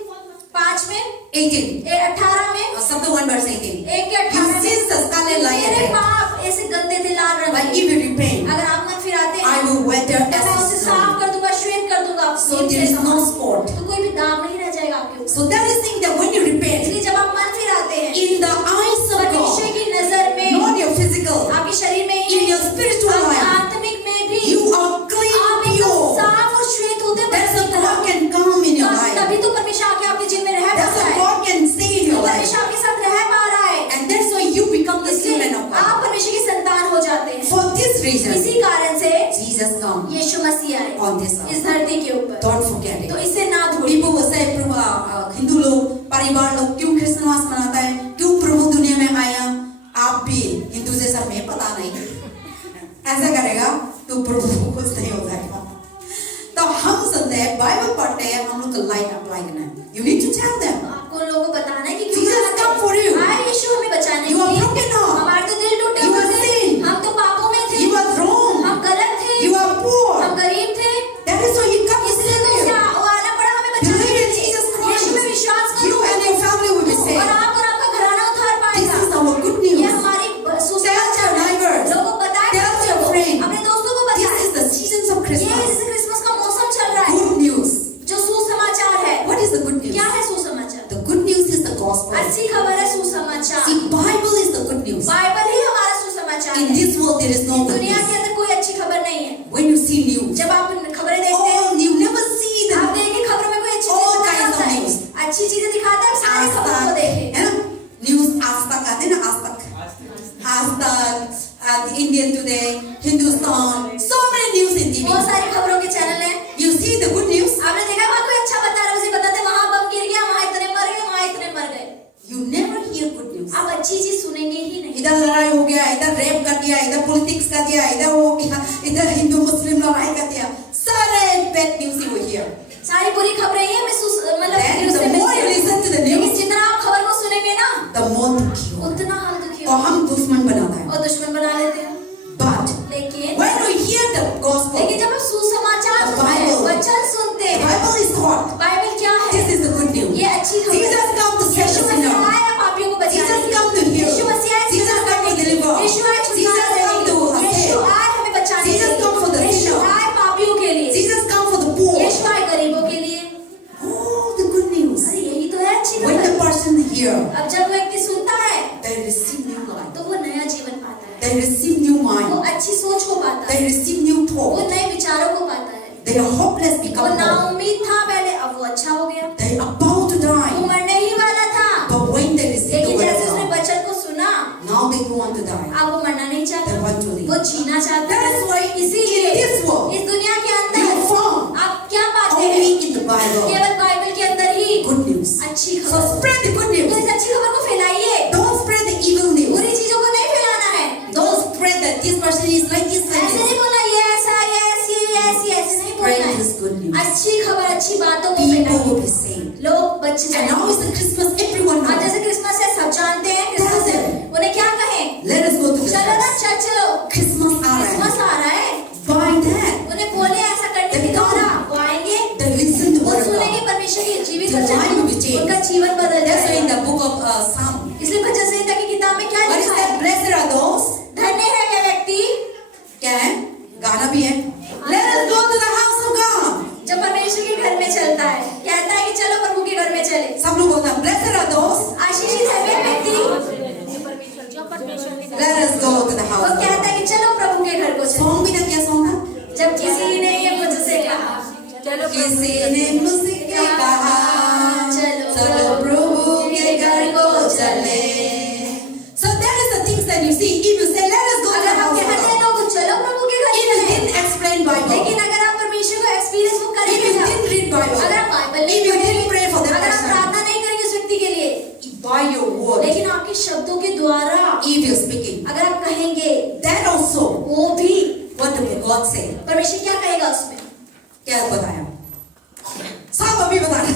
1:5 में, 18. 18 में, Chapter 1 verse 18. 1:18 Your में, sins are scarlet like मेरे red. पाप ऐसे गंदे थे, लाल रंग But के। if you repent, अगर आप मन फिराते I हैं, will weather तो मैं as उसे a साफ snow. कर दूंगा, श्वेत कर दूंगा आपको। So there is no spot. तो कोई भी दाग नहीं रह जाएगा आपके ऊपर। So that is saying that when you repent, इसलिए जब आप मन फिराते हैं, in the eyes of परमेश्वर God, की नजर में, not your physical, आपके शरीर में ही in नहीं, your spiritual आपके life, आत्मिक में भी you are clean, आप एकदम pure. साफ और श्वेत होते हैं। That's how God can come in your life. तभी तो परमेश्वर आके आपके जीवन में रह That's पाता how है। God can stay in तो your life. परमेश्वर आपके साथ रह पा रहा है, And that's why you become the इसलिए children of God. आप परमेश्वर की संतान हो जाते हैं। For this reason, इसी कारण से Jesus come यीशु मसीह आए on this earth. इस धरती के ऊपर। Don't forget तो it. इसे ना भूलिए। People will say, प्रभु हिंदू लोग, परिवार लोग क्यों क्रिसमस मनाता है, क्यों प्रभु दुनिया में आया? आप भी हिंदू जैसा, मैं पता नहीं, ऐसा करेगा तो प्रभु को कुछ नहीं हो जाएगा। तो हम सुनते हैं, बाइबल पढ़ते हैं, हम लोग को लाइट अप्लाई करना है। You need to tell them. आपको लोगों को बताना है कि क्यों Jesus मनाते come हैं। for you. आए यीशु हमें बचाने के You are लिए। broken now. हमारे तो दिल टूटे You हुए are थे। sin. हम तो पापों में थे। You are wrong. हम गलत थे। You are poor. हम गरीब थे। That is why you come to इसलिए save तो उसे you. वो आना पड़ा हमें बचाने Believe के in लिए। Jesus Christ. यीशु में विश्वास You करो and your family will be और saved. आप और आपका घराना उद्धार This पाएगा। is our good ये news. हमारी Tell सुसमाचार your है। neighbors. लोगों को बताएं, Tell your friends. अपने दोस्तों को This बताएं। is the seasons of ये Christmas. जैसे क्रिसमस का मौसम चल रहा है, Good news. जो सुसमाचार है। What is the good news? क्या है सुसमाचार? The good news is the gospel. अच्छी खबर है सुसमाचार। See, Bible is the good news. Bible ही हमारा सुसमाचार In है। this world there is no good दुनिया के news. अंदर कोई अच्छी खबर नहीं है। When you see news, जब आप खबरें देखते हैं, oh, you never see the आप देखिए खबरों में कोई अच्छी all चीज kinds of दिखाता है, news. अच्छी चीजें दिखाता है, आप सारी आज खबरों को तक, देखें। है ना? News आज तक आते हैं ना, आज तक, Indian Today, Hindustan, so many news in TV. बहुत सारी खबरों के चैनल हैं। You see the good news? आपने देखा वहाँ कोई अच्छा बता रहा है, उसे बताते वहाँ बम गिर गया, वहाँ इतने मर गए, वहाँ इतने मर गए। You never hear good news. आप अच्छी चीज सुनेंगे ही नहीं। इधर लड़ाई हो गया, इधर रेप कर दिया, इधर पॉलिटिक्स कर दिया, इधर हो गया, इधर हिंदू मुस्लिम लड़ाई कर दिया, सारे bad news you will hear. सारी बुरी खबरें ही हमें मतलब Then न्यूज़ the से more you मिलती हैं। listen to the लेकिन news, जितना आप खबर को सुनेंगे ना, the more दुखी हो, उतना हम दुखी और होंगे हम दुश्मन बनाता है. और दुश्मन बना लेते हैं। But लेकिन when we hear the gospel, लेकिन जब हम सुसमाचार The सुनते हैं, Bible. वचन सुनते the हैं, Bible is taught. बाइबल क्या है? This is the good news. ये अच्छी खबर Jesus है। come to save Yeshu the Masih sinner. आया पापियों को बचाने Jesus के लिए। come to heal. यीशु मसीह आया Jesus छुटकारा come to देने के लिए। deliver. यीशु आया Jesus छुटकारा come देने to के लिए। यीशु save. आया हमें बचाने के Jesus come for the लिए। यीशु sinner. आया पापियों के लिए। Jesus come for the poor. यीशु आया गरीबों के लिए। Oh, the good news. अरे यही तो है अच्छी When the खबर। person hear, अब जब व्यक्ति सुनता है, they receive new life. तो वो नया जीवन पाता है, They receive new वो mind. अच्छी सोच को पाता They है, receive new वो thought. नए विचारों को पाता है। They are hopeless वो become hope. नाउम्मीद था पहले, अब वो अच्छा हो गया। They are about to वो die. मरने ही वाला था, But when they receive the लेकिन word जैसे of उसने God, वचन को सुना, now they go on to die. अब वो मरना नहीं They चाहता, want to live. वो जीना चाहता That is why है। in इसीलिए this world, इस दुनिया के you अंदर found आप क्या पाते only हैं? in the Bible केवल बाइबल के अंदर ही good news. अच्छी So खबर। spread the good तो news. इस अच्छी खबर को फैलाइए, Don't spread the evil news. बुरी चीजों को नहीं फैलाना है। Don't spread that this person is like this, like ऐसे this. नहीं बोलना ये ऐसा, ये ऐसी, ये ऐसी, ऐसे नहीं बोलना Spread है। this good news. अच्छी खबर, अच्छी बातों को People फैलाइए, will be saved. लोग बच And जाएंगे। now is the Christmas. Everyone आज knows. जैसे क्रिसमस है, सब जानते हैं क्रिसमस है, उन्हें क्या कहें? Let us go to the चलो ना church. चर्च चलो, Christmas आ रहा है. क्रिसमस आ रहा है। By that, उन्हें बोले ऐसा करने They के द्वारा come. वो आएंगे, they listen to वो word of सुनेंगे God. परमेश्वर की जीवित Their वचन, life will be changed. उनका जीवन बदल That's why in जाएगा। the book of Psalm, इसलिए भजन संहिता की किताब में क्या what is लिखा that? है? Blessed are those. धन्य है वह व्यक्ति, क्या है? गाना भी है. Let us go to the house of God. जो परमेश्वर के घर में चलता है, कहता है कि चलो प्रभु के घर में चले। सब लोग बोलता चलो किसी ने मुझसे कहा चलो प्रभु के घर को चले. So that is the things that you see. If you say let us go to अगर the आप house of कहते हैं God, लोग चलो प्रभु के घर if you चलें, didn't explain Bible, लेकिन अगर आप परमेश्वर को एक्सपीरियंस वो if करेंगे you ना, didn't read Bible, अगर आप बाइबल नहीं if you पढ़ेंगे, didn't pray for that अगर आप person, प्रार्थना नहीं करेंगे उस व्यक्ति के लिए, by your word, लेकिन आपके शब्दों के द्वारा if you're speaking, अगर आप कहेंगे, that also, वो भी what did God say? परमेश्वर क्या कहेगा उसमें? क्या बताया? सब अभी बताना.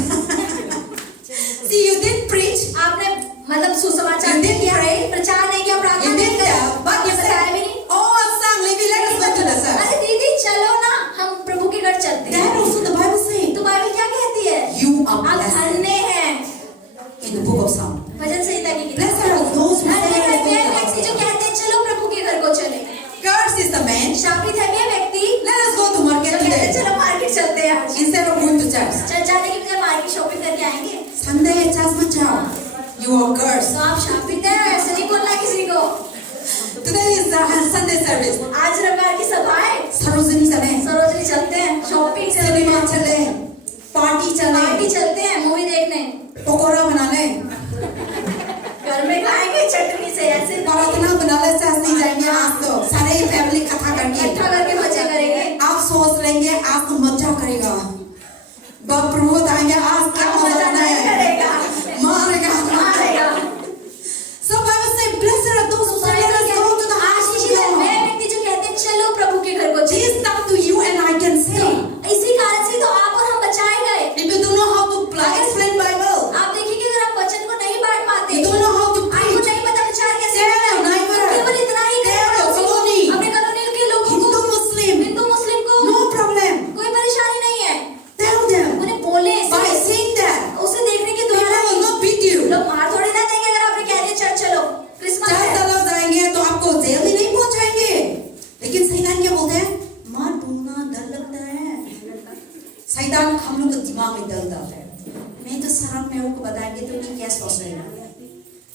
See, you didn't preach, आपने मतलब सुसमाचार You नहीं didn't किया, pray. प्रचार नहीं किया, प्रार्थना you नहीं didn't किया, tell, but you बताया भी said, नहीं. oh, Sam, maybe let us go to the church. अरे दीदी चलो ना, हम प्रभु के घर चलते That हैं. also the Bible saying, तो बाइबल क्या कहती है? you are आप blessed धन्य हैं. in the book of Psalm. भजन संहिता की किताब. Blessed are those who धन्य say, है let way us go to the व्यक्ति जो house. कहते हैं चलो प्रभु के घर को चले. Cursed is the man, शापित है वे व्यक्ति let us go to market जो कहते हैं today, चलो मार्केट चलते हैं आज. instead of going to church. चल जाने की बजाय मार्केट शॉपिंग करके आएंगे. Sunday church मत जाओ. You are cursed. तो आप शापित हैं, ऐसे नहीं बोलना किसी को. Today is the Sunday service. आज रविवार की सभा है, सरोजनी चले, सरोजनी चलते हैं, शॉपिंग चलते सिनेमा हैं, चले, पार्टी पार्टी चले, चलते हैं, मूवी देखने. पकौड़ा बना ले, घर में खाएंगे चटनी से ऐसे प्रार्थना बना ले, चर्च नहीं जाएंगे आज तो सारे फैमिली कथा करके. इकट्ठा करके मजे करेंगे. आप सोच लेंगे आज तो मजा करेगा. बाप प्रभु बताएंगे आज क्या आप मजा मजा करना नहीं है. करेगा, मारेगा. मारेगा. So Bible say, blessed are those who say, let us go to the house of आशीषित है वे God. व्यक्ति जो कहते हैं चलो प्रभु के घर को चलो. This stuff to you and I can say. इसी कारण से तो आप और हम बचाए गए. If you don't know how to explain Bible, आप देखिए कि अगर आप वचन को नहीं बांट पाते, you don't know how to आपको preach, नहीं पता प्रचार कैसे Tell करना है, your neighbor, तो केवल इतना ही tell your करें. colony, अपने कॉलोनी के लोगों Hindu को, Muslim, हिंदू मुस्लिम को no problem. कोई परेशानी नहीं है. Tell them. उन्हें बोले By saying that, उसे देखने की people द्वारा will not beat you. लोग मार थोड़ी ना देंगे अगर आपने कह दिया चर्च चलो क्रिसमस चर्च है. चला जाएंगे तो आपको जेल में नहीं पहुंचाएंगे. लेकिन शैतान क्या बोलते हैं? मत बोलना, डर लगता है. शैतान हम लोग के दिमाग में डर डालता है. मैं तो शराब में आपको बताएंगे तो ये क्या सोच रहे हैं?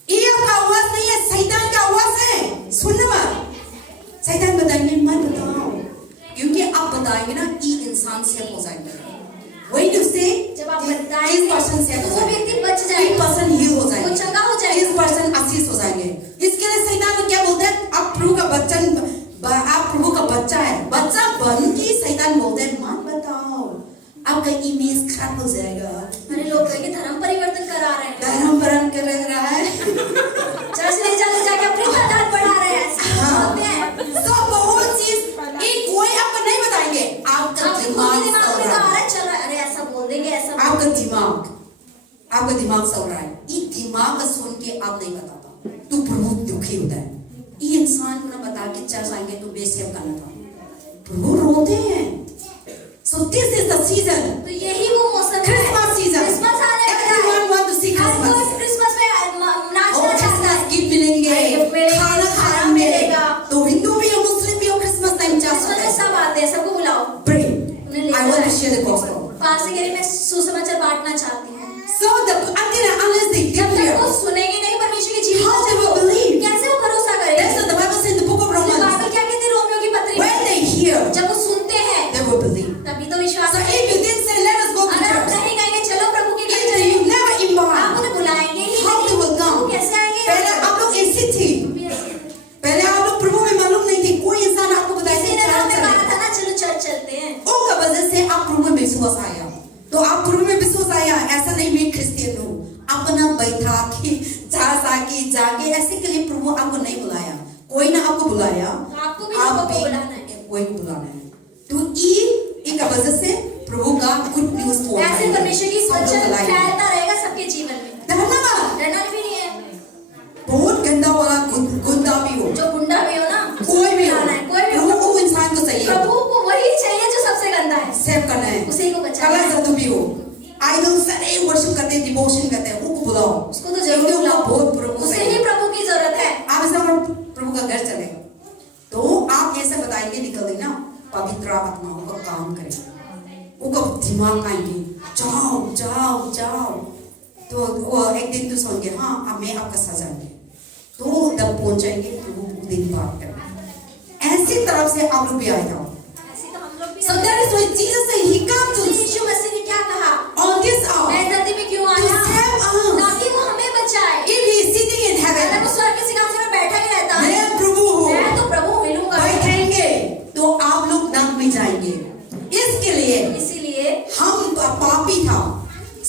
ये आपका आवाज नहीं है, शैतान का आवाज है. सुनना मत. शैतान बताएंगे मत बताओ, क्योंकि आप बताएंगे ना ये इंसान सेफ हो जाएंगे. When you say, जब आप this बताएंगे person सेफ तो हो वो जाएंगे, व्यक्ति बच this जाएगा, person heal हो जाएंगे, वो चंगा हो इस जाएगा. पर्सन आशीष हो जाएंगे. इसके लिए शैतान क्या बोलते हैं? आप प्रभु का आप प्रभु का बच्चा है, बच्चा बन के शैतान बोलते हैं मत बताओ, आपका इमेज खराब हो जाएगा. अरे लोग कहेंगे धर्म परिवर्तन करा रहे हैं, धर्म बरन कर रहा है. चर्च ले जाके अपनी तादाद बढ़ा रहे हैं. ऐसे हाँ. होते हैं. तो बहुत चीज एक कोई आपको नहीं बताएंगे. आपका आपके खुद दिमाग के दिमाग चल में तो रहा आ है. रहा है, चलो अरे ऐसा बोल देंगे, ऐसा बोल आपका दिमाग चल रहा है. ये दिमाग सुन के आप नहीं बताता तो प्रभु दुखी होता है. ये इंसान को ना बता के चर्च आएंगे तो बेसेव करना था. प्रभु रोते हैं. So this is the season. तो यही वो मौसम है. Christmas season. क्रिसमस आने वाला है. Everyone want to see हर कोई Christmas. क्रिसमस में नाचना और चाहता है. Christmas गिफ्ट मिलेंगे, गिफ्ट मिलेंगे, खाना खाना खाएंगे. मिलेगा. तो हिंदू भी हो, मुस्लिम भी हो, क्रिसमस टाइम चर्च क्रिसमस में आते हैं. सब आते हैं, सबको बुलाओ. Pray. उन्हें ले I want to जाओ. share the gospel. पास से कह रही मैं सुसमाचार बांटना चाहती हूँ. So unless they जब get तक here, वो सुनेंगे नहीं परमेश्वर की चीज़, how they will believe? कैसे वो भरोसा करेंगे? That's what the Bible says in the book of Romans. Bible क्या कहती है रोमियो की पत्री When में? they hear, जब वो सुनते हैं they will believe. तभी तो विश्वास So करेंगे. if you didn't say, let us go to अगर आप church, नहीं कहेंगे चलो प्रभु के घर if चलिए, you never आप invite, उन्हें बुलाएंगे ही how they नहीं. will come? वो कैसे आएंगे? पहले आप लोग ऐसी थी. वो भी ऐसे थे. पहले आप लोग प्रभु में मालूम नहीं थे. कोई इंसान आपको बताया किसी कि ने हमें चर्च कहा चले. था ना चलो चर्च चलते हैं. उनका वजह से आप प्रभु में विश्वास आया. तो आप प्रभु में विश्वास आया. ऐसा नहीं मैं क्रिश्चियन हूँ. अपना बैठा कि जाके ऐसे के लिए प्रभु आपको नहीं बुलाया. कोई ना आपको बुलाया. आपको भी लोगों को बुलाना है. कोई को बुलाना है. तो ये वजह से प्रभु का गुड न्यूज ऐसे परमेश्वर की वचन फैलता रहेगा सबके जीवन में. धन्यवाद. डरना भी नहीं है. बहुत गंदा वाला गुंडा भी हो, जो गुंडा भी हो ना, कोई भी हो, बुलाना है, कोई भी हो. प्रभु को इंसान को चाहिए. प्रभु को वही चाहिए जो सबसे गंदा है. सेव करना है. उसी को बचाना कलर है. जादू भी हो, आइडल सारे वर्शिप करते हैं, डिवोशन करते हैं, उनको बुलाओ. उसको तो जरूर बुलाओ. बहुत प्रभु उसे चाहिए. ही प्रभु की जरूरत है. आप ऐसा प्रभु का घर चले तो आप ऐसे बताएंगे निकल ना, पवित्र आत्मा का काम करेगा. उनका दिमाग आएंगे जाओ जाओ जाओ. तो वो एक दिन तो सुनेंगे हाँ अब मैं आपका सजाएंगे. तो जब पहुंचेंगे प्रभु दिन बात करेंगे. ऐसी तरफ से आप लोग भी आए जाओ. ऐसे तो हम लोग भी So that is why Jesus said he come to Yeshu मसीह ने क्या कहा, on this earth मैं धरती में क्यों to आया, save us. ताकि वो हमें बचाए। If he is sitting in अगर heaven, वो स्वर्ग के सिंहासन में बैठा ही रहता, मैं प्रभु हूँ, मैं तो प्रभु मिलूंगा। बैठेंगे तो आप लोग नरक में जाएंगे। इसके लिए इसीलिए हम पापी था,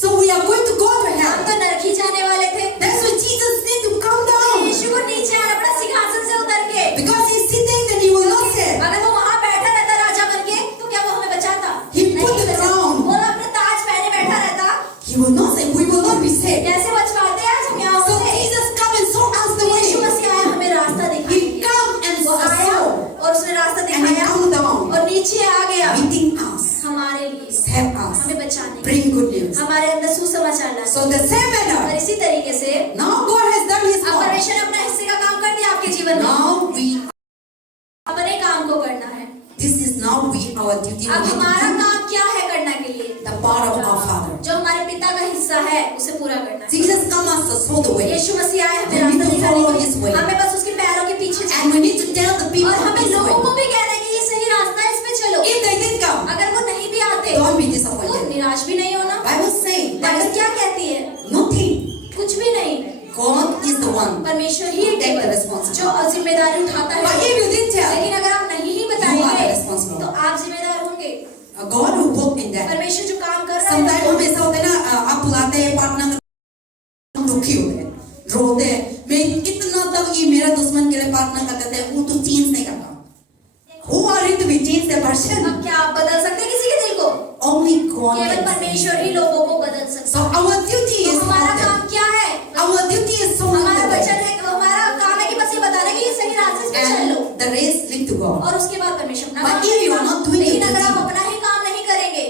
so we are going to go to हम hell. तो नरक ही जाने वाले थे। That's why Jesus need to come down, यीशु को नीचे आना पड़ा सिंहासन से उतर के। because he's sitting then he will not save. अगर वो वहाँ बैठा रहता राजा बन के, तो क्या वो हमें बचाता? He नहीं put the बचाता। crown. वो अपने ताज पहने बैठा रहता, He will not save. We will not be saved. कैसे बचवाते आज हम यहाँ So से? Jesus come and show us the Yeshu way. मसीह आया हमें रास्ता He दिखाने। come and वो show आया us और उसने रास्ता and he दिखाया come down, और नीचे आ गया meeting us, हमारे लिए, save us, हमें बचाने, bring good news. हमारे अंदर सुसमाचार लाने। So the same और manner, इसी तरीके से now God has done his अब part. परमेश्वर ने अपना हिस्से का काम कर दिया आपके जीवन में। Now we, अपने काम को करना है। this is now we, our duty. We अब need to हमारा do काम क्या है करने के लिए? the part of our Father. जो हमारे पिता का हिस्सा है उसे पूरा करना है। Jesus come us to show the way. यीशु मसीह आए हमें We need रास्ता to दिखाने follow के his लिए। way. हमें बस उसके पैरों के पीछे And चलना we है। need to tell the people और हमें this लोगों way. को भी कहना है कि ये सही रास्ता है, इस पे चलो। If they didn't come, अगर वो नहीं भी आते don't be तो disappointed. निराश भी नहीं होना। Bible saying बाइबल that क्या कहती है? nothing. कुछ भी नहीं। God is the one. परमेश्वर ही Take the केवल responsibility. जो जिम्मेदारी उठाता है। But if you didn't tell, लेकिन अगर आप नहीं ही you are बताएंगे responsible. तो आप जिम्मेदार होंगे। God will work in that. परमेश्वर जो काम कर रहा Sometimes है, हम ऐसा होता है ना, आप बुलाते हैं पार्टनर, हम दुखी होते हैं, रोते हैं, मैं कितना तक ये मेरा दुश्मन के लिए प्रार्थना करते हैं, वो तो चेंज नहीं करता। Who are you to be change the person? अब क्या आप बदल सकते हैं किसी के दिल को? Only God केवल can. परमेश्वर ही लोगों को बदल सकता So है। our duty तो is हमारा not काम that. क्या है? Our duty is so हमारा much. वचन है, हमारा काम है कि बस ये बताना कि ये सही रास्ते पे चल लो, And the rest leave to God. और उसके बाद परमेश्वर अपना But काम if you are not doing लेकिन your अगर आप duty, अपना ही काम नहीं करेंगे,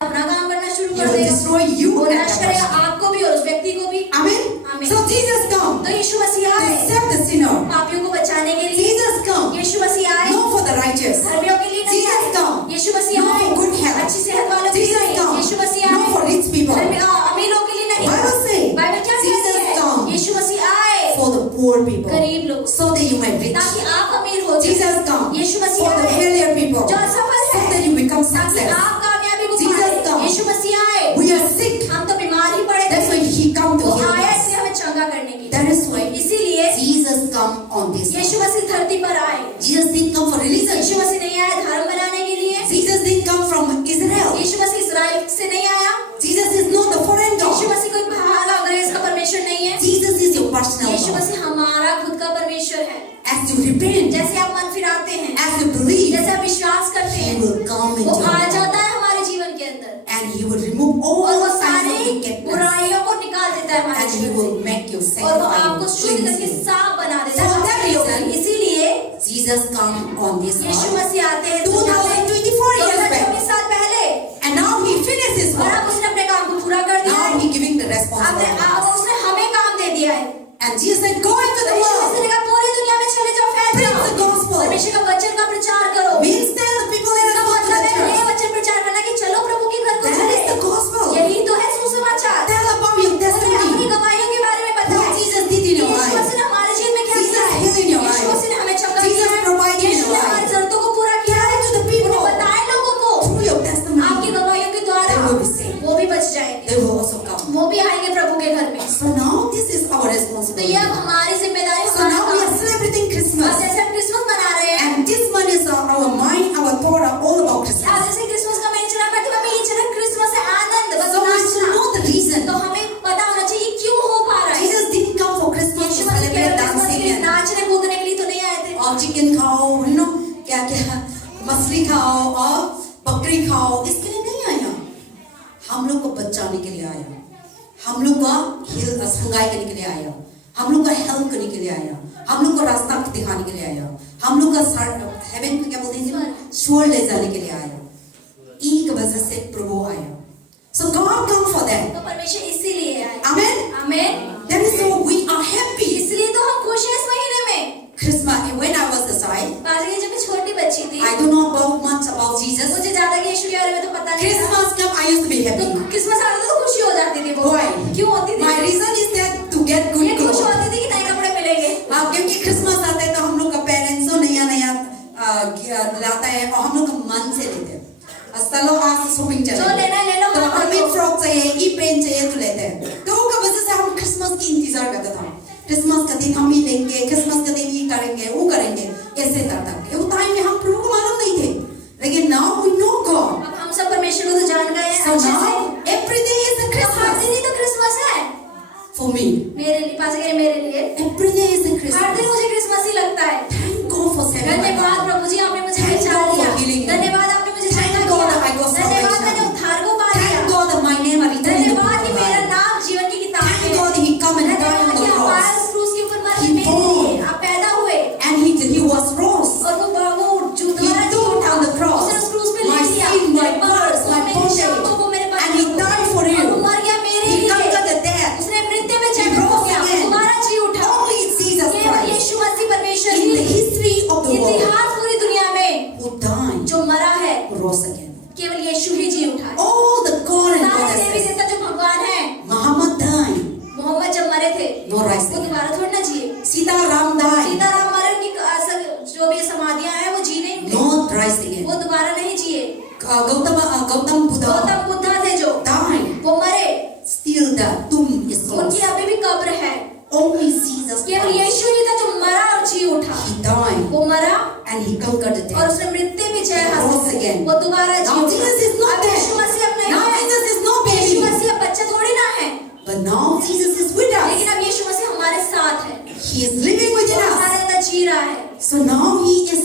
अपना काम करना शुरू He कर will देगा, destroy you वो and नाश that करेगा person. आपको भी और उस व्यक्ति को भी। Amen. Amen. So Jesus come तो यीशु मसीह to आए save the sinner. पापियों को बचाने के लिए। Jesus come यीशु मसीह आए not for the righteous. धर्मियों के लिए नहीं Jesus आए। come यीशु मसीह not आए for good health. अच्छी सेहत वालों के लिए Jesus नहीं। come Yeshu Masih not for आए rich people. अमीरों के लिए नहीं। Bible say बाइबल क्या Jesus कहती है? come यीशु मसीह आए for the poor people, गरीब लोग, so that you might rich. ताकि आप अमीर हो जाए। Jesus come Yeshu Masih for the आए failure people, जो असफल so है, that you become ताकि success. आप कामयाबी को Jesus पाएं। come. यीशु मसीह आए, We are sick. हम तो बीमार ही पड़े That's थे, why He come to वो heal आया us. इसलिए हमें चंगा करने के लिए। That is why इसीलिए Jesus come on this. यीशु मसीह धरती पर आए। Jesus didn't come for religion. यीशु मसीह नहीं आया धर्म बनाने के लिए। Jesus didn't come from Israel. यीशु मसीह इस्राएल से नहीं आया। Jesus is not the foreign Yeshu God. मसीह कोई बाहर का अंग्रेज का परमेश्वर नहीं है। Jesus is your personal Yeshu God. मसीह हमारा खुद का परमेश्वर है। As you repent, जैसे आप मन फिराते हैं, as you believe, जैसे आप विश्वास करते He हैं, will come वो into आ your जाता life है हमारे जीवन के अंदर and He will remove all और वो signs सारी of wickedness बुराइयों को निकाल देता है हमारे and He जीवन will से make you और वो आपको शुद्ध करके sanctified. साफ बना देता For है that अपने लोगों reason, के। इसीलिए Jesus come on this Yeshu earth मसीह आते हैं 2024 years back, 24 साल पहले and now He finished His और अब work. उसने अपने काम को पूरा कर दिया Now है। He giving the अब responsibility. उसने हमें काम दे दिया है। And Jesus said, "Go into the Yeshu Masih world, ने कहा पूरी दुनिया में चले जाओ, फैल preach जाओ, the gospel." परमेश्वर का वचन का प्रचार करो। Means tell the people in the इसका gospel मतलब है ये church. वचन प्रचार करना कि चलो प्रभु के घर को That चले। is the gospel. यही तो है सुसमाचार। Tell about your उसने अपनी testimony. गवाहियों के बारे में बताया। What Jesus did in your Yeshu life. मसीह ने हमारे जीवन में क्या Jesus किया है? healed in your Yeshu life. मसीह ने हमें चंगा Jesus किया है। provided in यीशु your ने life. हमारी जरूरतों को पूरा किया है। Tell to the people. उन्हें बताएं लोगों को। Through your testimony, आपकी गवाहियों के द्वारा They will be saved. वो भी बच जाएंगे, they will also come. वो भी आएंगे प्रभु के घर में। So now this is our तो responsibility. ये अब हमारी जिम्मेदारी, So now we हमारा are काम। celebrating अब Christmas. जैसे हम क्रिसमस मना रहे हैं, And this month is our mind, our thought are all about अब Christmas. जैसे क्रिसमस का महीना चला बैठे हमें ये चला क्रिसमस है आनंद बस So we should नाचना। know the reason. तो हमें पता होना चाहिए क्यों हो पा रहा है। Jesus didn't come for Christmas to Yeshu Masih celebrate केवल क्रिसमस dancing के and नाचने कूदने के लिए तो नहीं आए थे। और चिकन खाओ, you know, क्या क्या मछली खाओ और बकरी खाओ, इसके लिए नहीं आया। हम लोग को बचाने के लिए आया, हम लोग का संगाई करने के लिए आया, हम लोग का हेल्प करने के लिए आया, हम लोग को रास्ता दिखाने के लिए आया, हम लोग का हेवन को क्या बोलते हैं, स्वर्ग ले जाने के लिए आया। एक वजह से प्रभु आया। So God come for that. तो परमेश्वर इसीलिए आए। Amen. आमीन। That is so we are happy. इसलिए तो हम खुश हैं इस महीने में। Christmas, when I was a child, बाजी जब मैं छोटी बच्ची थी, I don't know about much about Jesus. मुझे ज्यादा यीशु के बारे में तो पता नहीं था। Christmas come, I used to be तो happy. क्रिसमस आता था तो खुशी हो जाती थी। वो Why? क्यों होती थी? My reason is that to get ये good खुश clothes. होती थी कि नए कपड़े मिलेंगे। क्योंकि क्रिसमस आता है तो हम लोग का पेरेंट्स नया नया लाता है और हम मन से लेते हैं। चलो आज शॉपिंग चले, जो लेना है ले लो, तो मत हमें करो। फ्रॉक चाहिए, ये पेन चाहिए तो लेते हैं। तो उसका वजह से हम क्रिसमस की इंतजार करते थे। क्रिसमस का दिन हम ही लेंगे, क्रिसमस का दिन ये करेंगे, वो करेंगे, ऐसे करता है। वो टाइम में हम प्रभु को मालूम नहीं थे, लेकिन now we know God. अब हम सब परमेश्वर को तो जान गए हैं So अच्छे now से। every day is a her Christmas दिन ही तो क्रिसमस है for me. मेरे लिए, पास करें मेरे लिए। Every day is a हर दिन Christmas. मुझे क्रिसमस ही लगता है। Thank God for saving my धन्यवाद life. प्रभु जी, आपने मुझे Thank पहचान God for लिया। healing me. धन्यवाद आपने मुझे Thank चंगा God किया। I got धन्यवाद salvation. मैंने उद्धार को पा लिया। Thank God that my name are written in the book धन्यवाद कि of मेरा life. नाम जीवन की किताब में Thank है। God He come and died on धन्यवाद the कि हमारे cross. क्रूस के ऊपर मर He के मेरे लिए born. आप पैदा हुए And He was rose. और वो He दोबारा जी took उठा on the cross उसने उस क्रूस पे my ले लिया sin, my मेरे पाप curse, को, my मेरे शापों को, bondage, मेरे and He बंधनों को। died for और you. वो मर गया मेरे He लिए। conquered the death. उसने मृत्यु में He जय हो rose गया, again. दोबारा जी उठा। Only Jesus केवल Christ यीशु मसीह परमेश्वर in the he history of the world इतिहास पूरी दुनिया में who died, जो मरा है, rose again. केवल यीशु ही जी उठा है। All the God and सारे देवी goddesses. देवता जो भगवान है, Muhammad died, मोहम्मद जब मरे थे no rise वो again. दोबारा थोड़ी ना जिए। Sita Ram died, सीताराम मरे, उनकी असल जो भी समाधियां हैं वो जी नहीं उठे, no rise again. वो दोबारा नहीं जिए। Gautam Buddha गौतम बुद्धा थे जो died, वो मरे, still the tomb is उनकी closed. अभी भी कब्र है। Only Jesus केवल Christ, यीशु ही था जो मरा और जी उठा। He died वो मरा and He conquered the और death. उसने मृत्यु भी जय He हासिल rose की। again. वो दोबारा जी Now उठा। Jesus is not अब dead. यीशु मसीह अब नहीं Now है। Jesus is no Yeshu baby, मसीह अब बच्चा थोड़ी ना है, but now Jesus is with us. लेकिन अब यीशु मसीह हमारे साथ है, He is living वो within us. हमारे अंदर जी रहा है। So now He is,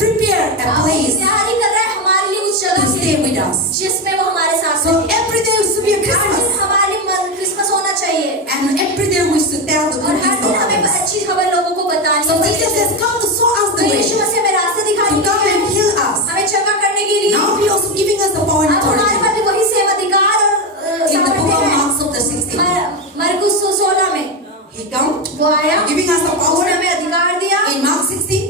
prepared a अब वो place तैयारी कर रहा है हमारे लिए उस to जगह stay के with us. जिसमें वो हमारे साथ So है। every day we should be a हर दिन Christmas, हमारे मन क्रिसमस होना चाहिए and every day we should tell the और good हर news दिन of हमें others. अच्छी खबर लोगों को बतानी So चाहिए। Jesus has come to show us तो the way, यीशु मसीह हमें रास्ते to दिखाने come के and लिए heal us. हमें चंगा करने के लिए Now He also giving us the power and अब हमारे authority. पास भी वही सेवा अधिकार और In the book सामर्थ्य of है। Mark chapter 16, मरकुस 16 में He come, वो आया, giving us the उसने power. हमें अधिकार दिया। In Mark 16,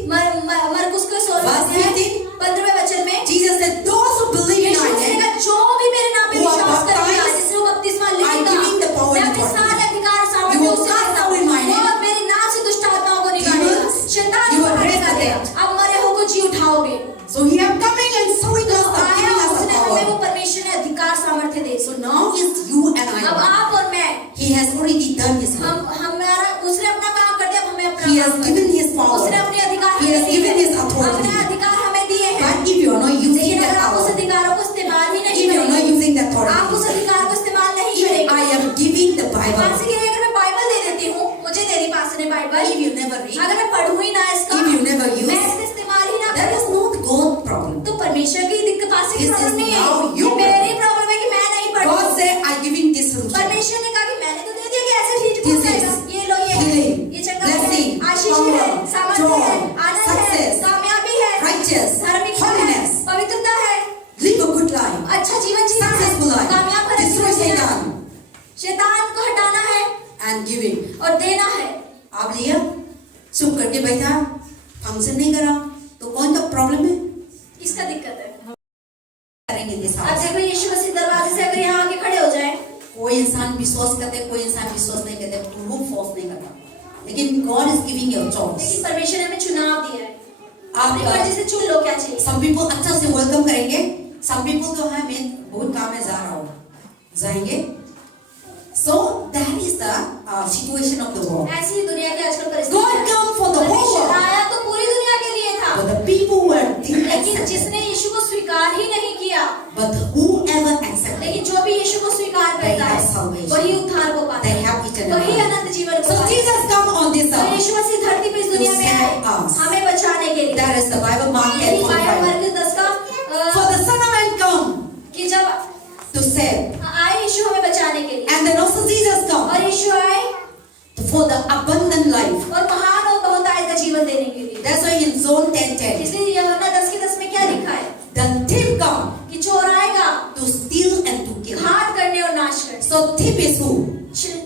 मरकुस के 16 Verse 15, 15वें वचन में Jesus said, those who believe in Yeshu my Masih name, का जो भी मेरे नाम पे who are विश्वास करेगा, baptized, जिसने वो बपतिस्मा I giving the लेगा, power मैं and अपने authority. सारे अधिकार You सामर्थ्य will उसे cast देता out हूँ। in my वो name. मेरे नाम से दुष्ट आत्माओं को निकालेगा, Demons, शैतान you को will raise मारेगा। the dead. अब मरे हो को जी उठाओगे। So He are coming and showing us, तो आया, giving us the उसने हमें वो power. परमेश्वर ने अधिकार सामर्थ्य दे। So now is you and अब I. आप और मैं, He has already done His work. हमारा उसने अपना काम कर दिया, अब हमें अपना He काम has करना given है। His power. उसने अपने अधिकार He has हमें दिए given हैं। His authority. अपने अधिकार हमें दिए हैं, But if you are not using लेकिन that अगर आप उस power, अधिकारों को इस्तेमाल ही नहीं if you are not करेंगे, using that आप उस authority, अधिकार को इस्तेमाल नहीं if करेंगे। I am giving the Bible, पास के लिए अगर मैं बाइबल दे देती हूँ, मुझे दे दी पास ने Bible, if you never read, अगर मैं पढ़ूँ ही ना इसका, if you never मैं use, इसका इस्तेमाल ही ना that is करूँ, not God's problem. तो परमेश्वर की दिक्कत पास की This is प्रॉब्लम नहीं now है, your ये मेरी प्रॉब्लम है कि मैं नहीं God पढ़ूँ। said, I giving this solution. परमेश्वर ने कहा कि मैंने तो दे दिया कि ऐसे ठीक हो This is जाएगा, ये लो, ये है, healing, ये चंगा है, blessing, आशीष है, power, सामर्थ्य है, joy, आनंद है, success, कामयाबी है, righteous, धार्मिकता है, holiness, पवित्रता है, live a good life, अच्छा जीवन जीना है, successful life, कामयाब का destroy जीवन जीना है, Satan, शैतान को हटाना है and giving. और देना है। आप लिया, चुप करके बैठा, फंक्शन नहीं करा, तो कौन सा प्रॉब्लम है? किसका दिक्कत है? करेंगे this अब house. देखो यीशु मसीह दरवाजे से अगर यहाँ आके खड़े हो जाए, कोई इंसान विश्वास करते, कोई इंसान विश्वास नहीं करते, वो फोर्स नहीं करता, लेकिन God is giving you a choice. लेकिन परमेश्वर ने हमें चुनाव दिया है, आप अपनी मर्जी से चुन लो क्या चाहिए। some people अच्छा से वेलकम करेंगे, some people तो है मैं बहुत काम में जा रहा हूँ, जाएंगे. So that is the situation of the world. ऐसी ही दुनिया की आजकल God परिस्थिति come for the whole परमेश्वर world, आया तो पूरी दुनिया के लिए था, but the people who didn't लेकिन accept, जिसने यीशु को स्वीकार ही नहीं किया, but whoever accepted, लेकिन जो भी यीशु को स्वीकार They करता have है salvation. वही उद्धार को पाता they है, have eternal वही life. अनंत जीवन को So पाता है। Jesus come on this तो earth. यीशु मसीह धरती पे इस दुनिया में save आए us. हमें बचाने के लिए। That is the Bible, Mark यही 10:45. बाइबल वर्ग 10 का For the Son of Man come कि जब to save, आए यीशु हमें बचाने के लिए, and then also Jesus come और यीशु आए for the abundant life. और महान और बहुतायत का जीवन देने के लिए। That's why in John 10:10, इसलिए यूहन्ना 10:10 में क्या लिखा है the thief come कि चोर आएगा to steal and to kill. घात करने और नाश करने। So thief is who?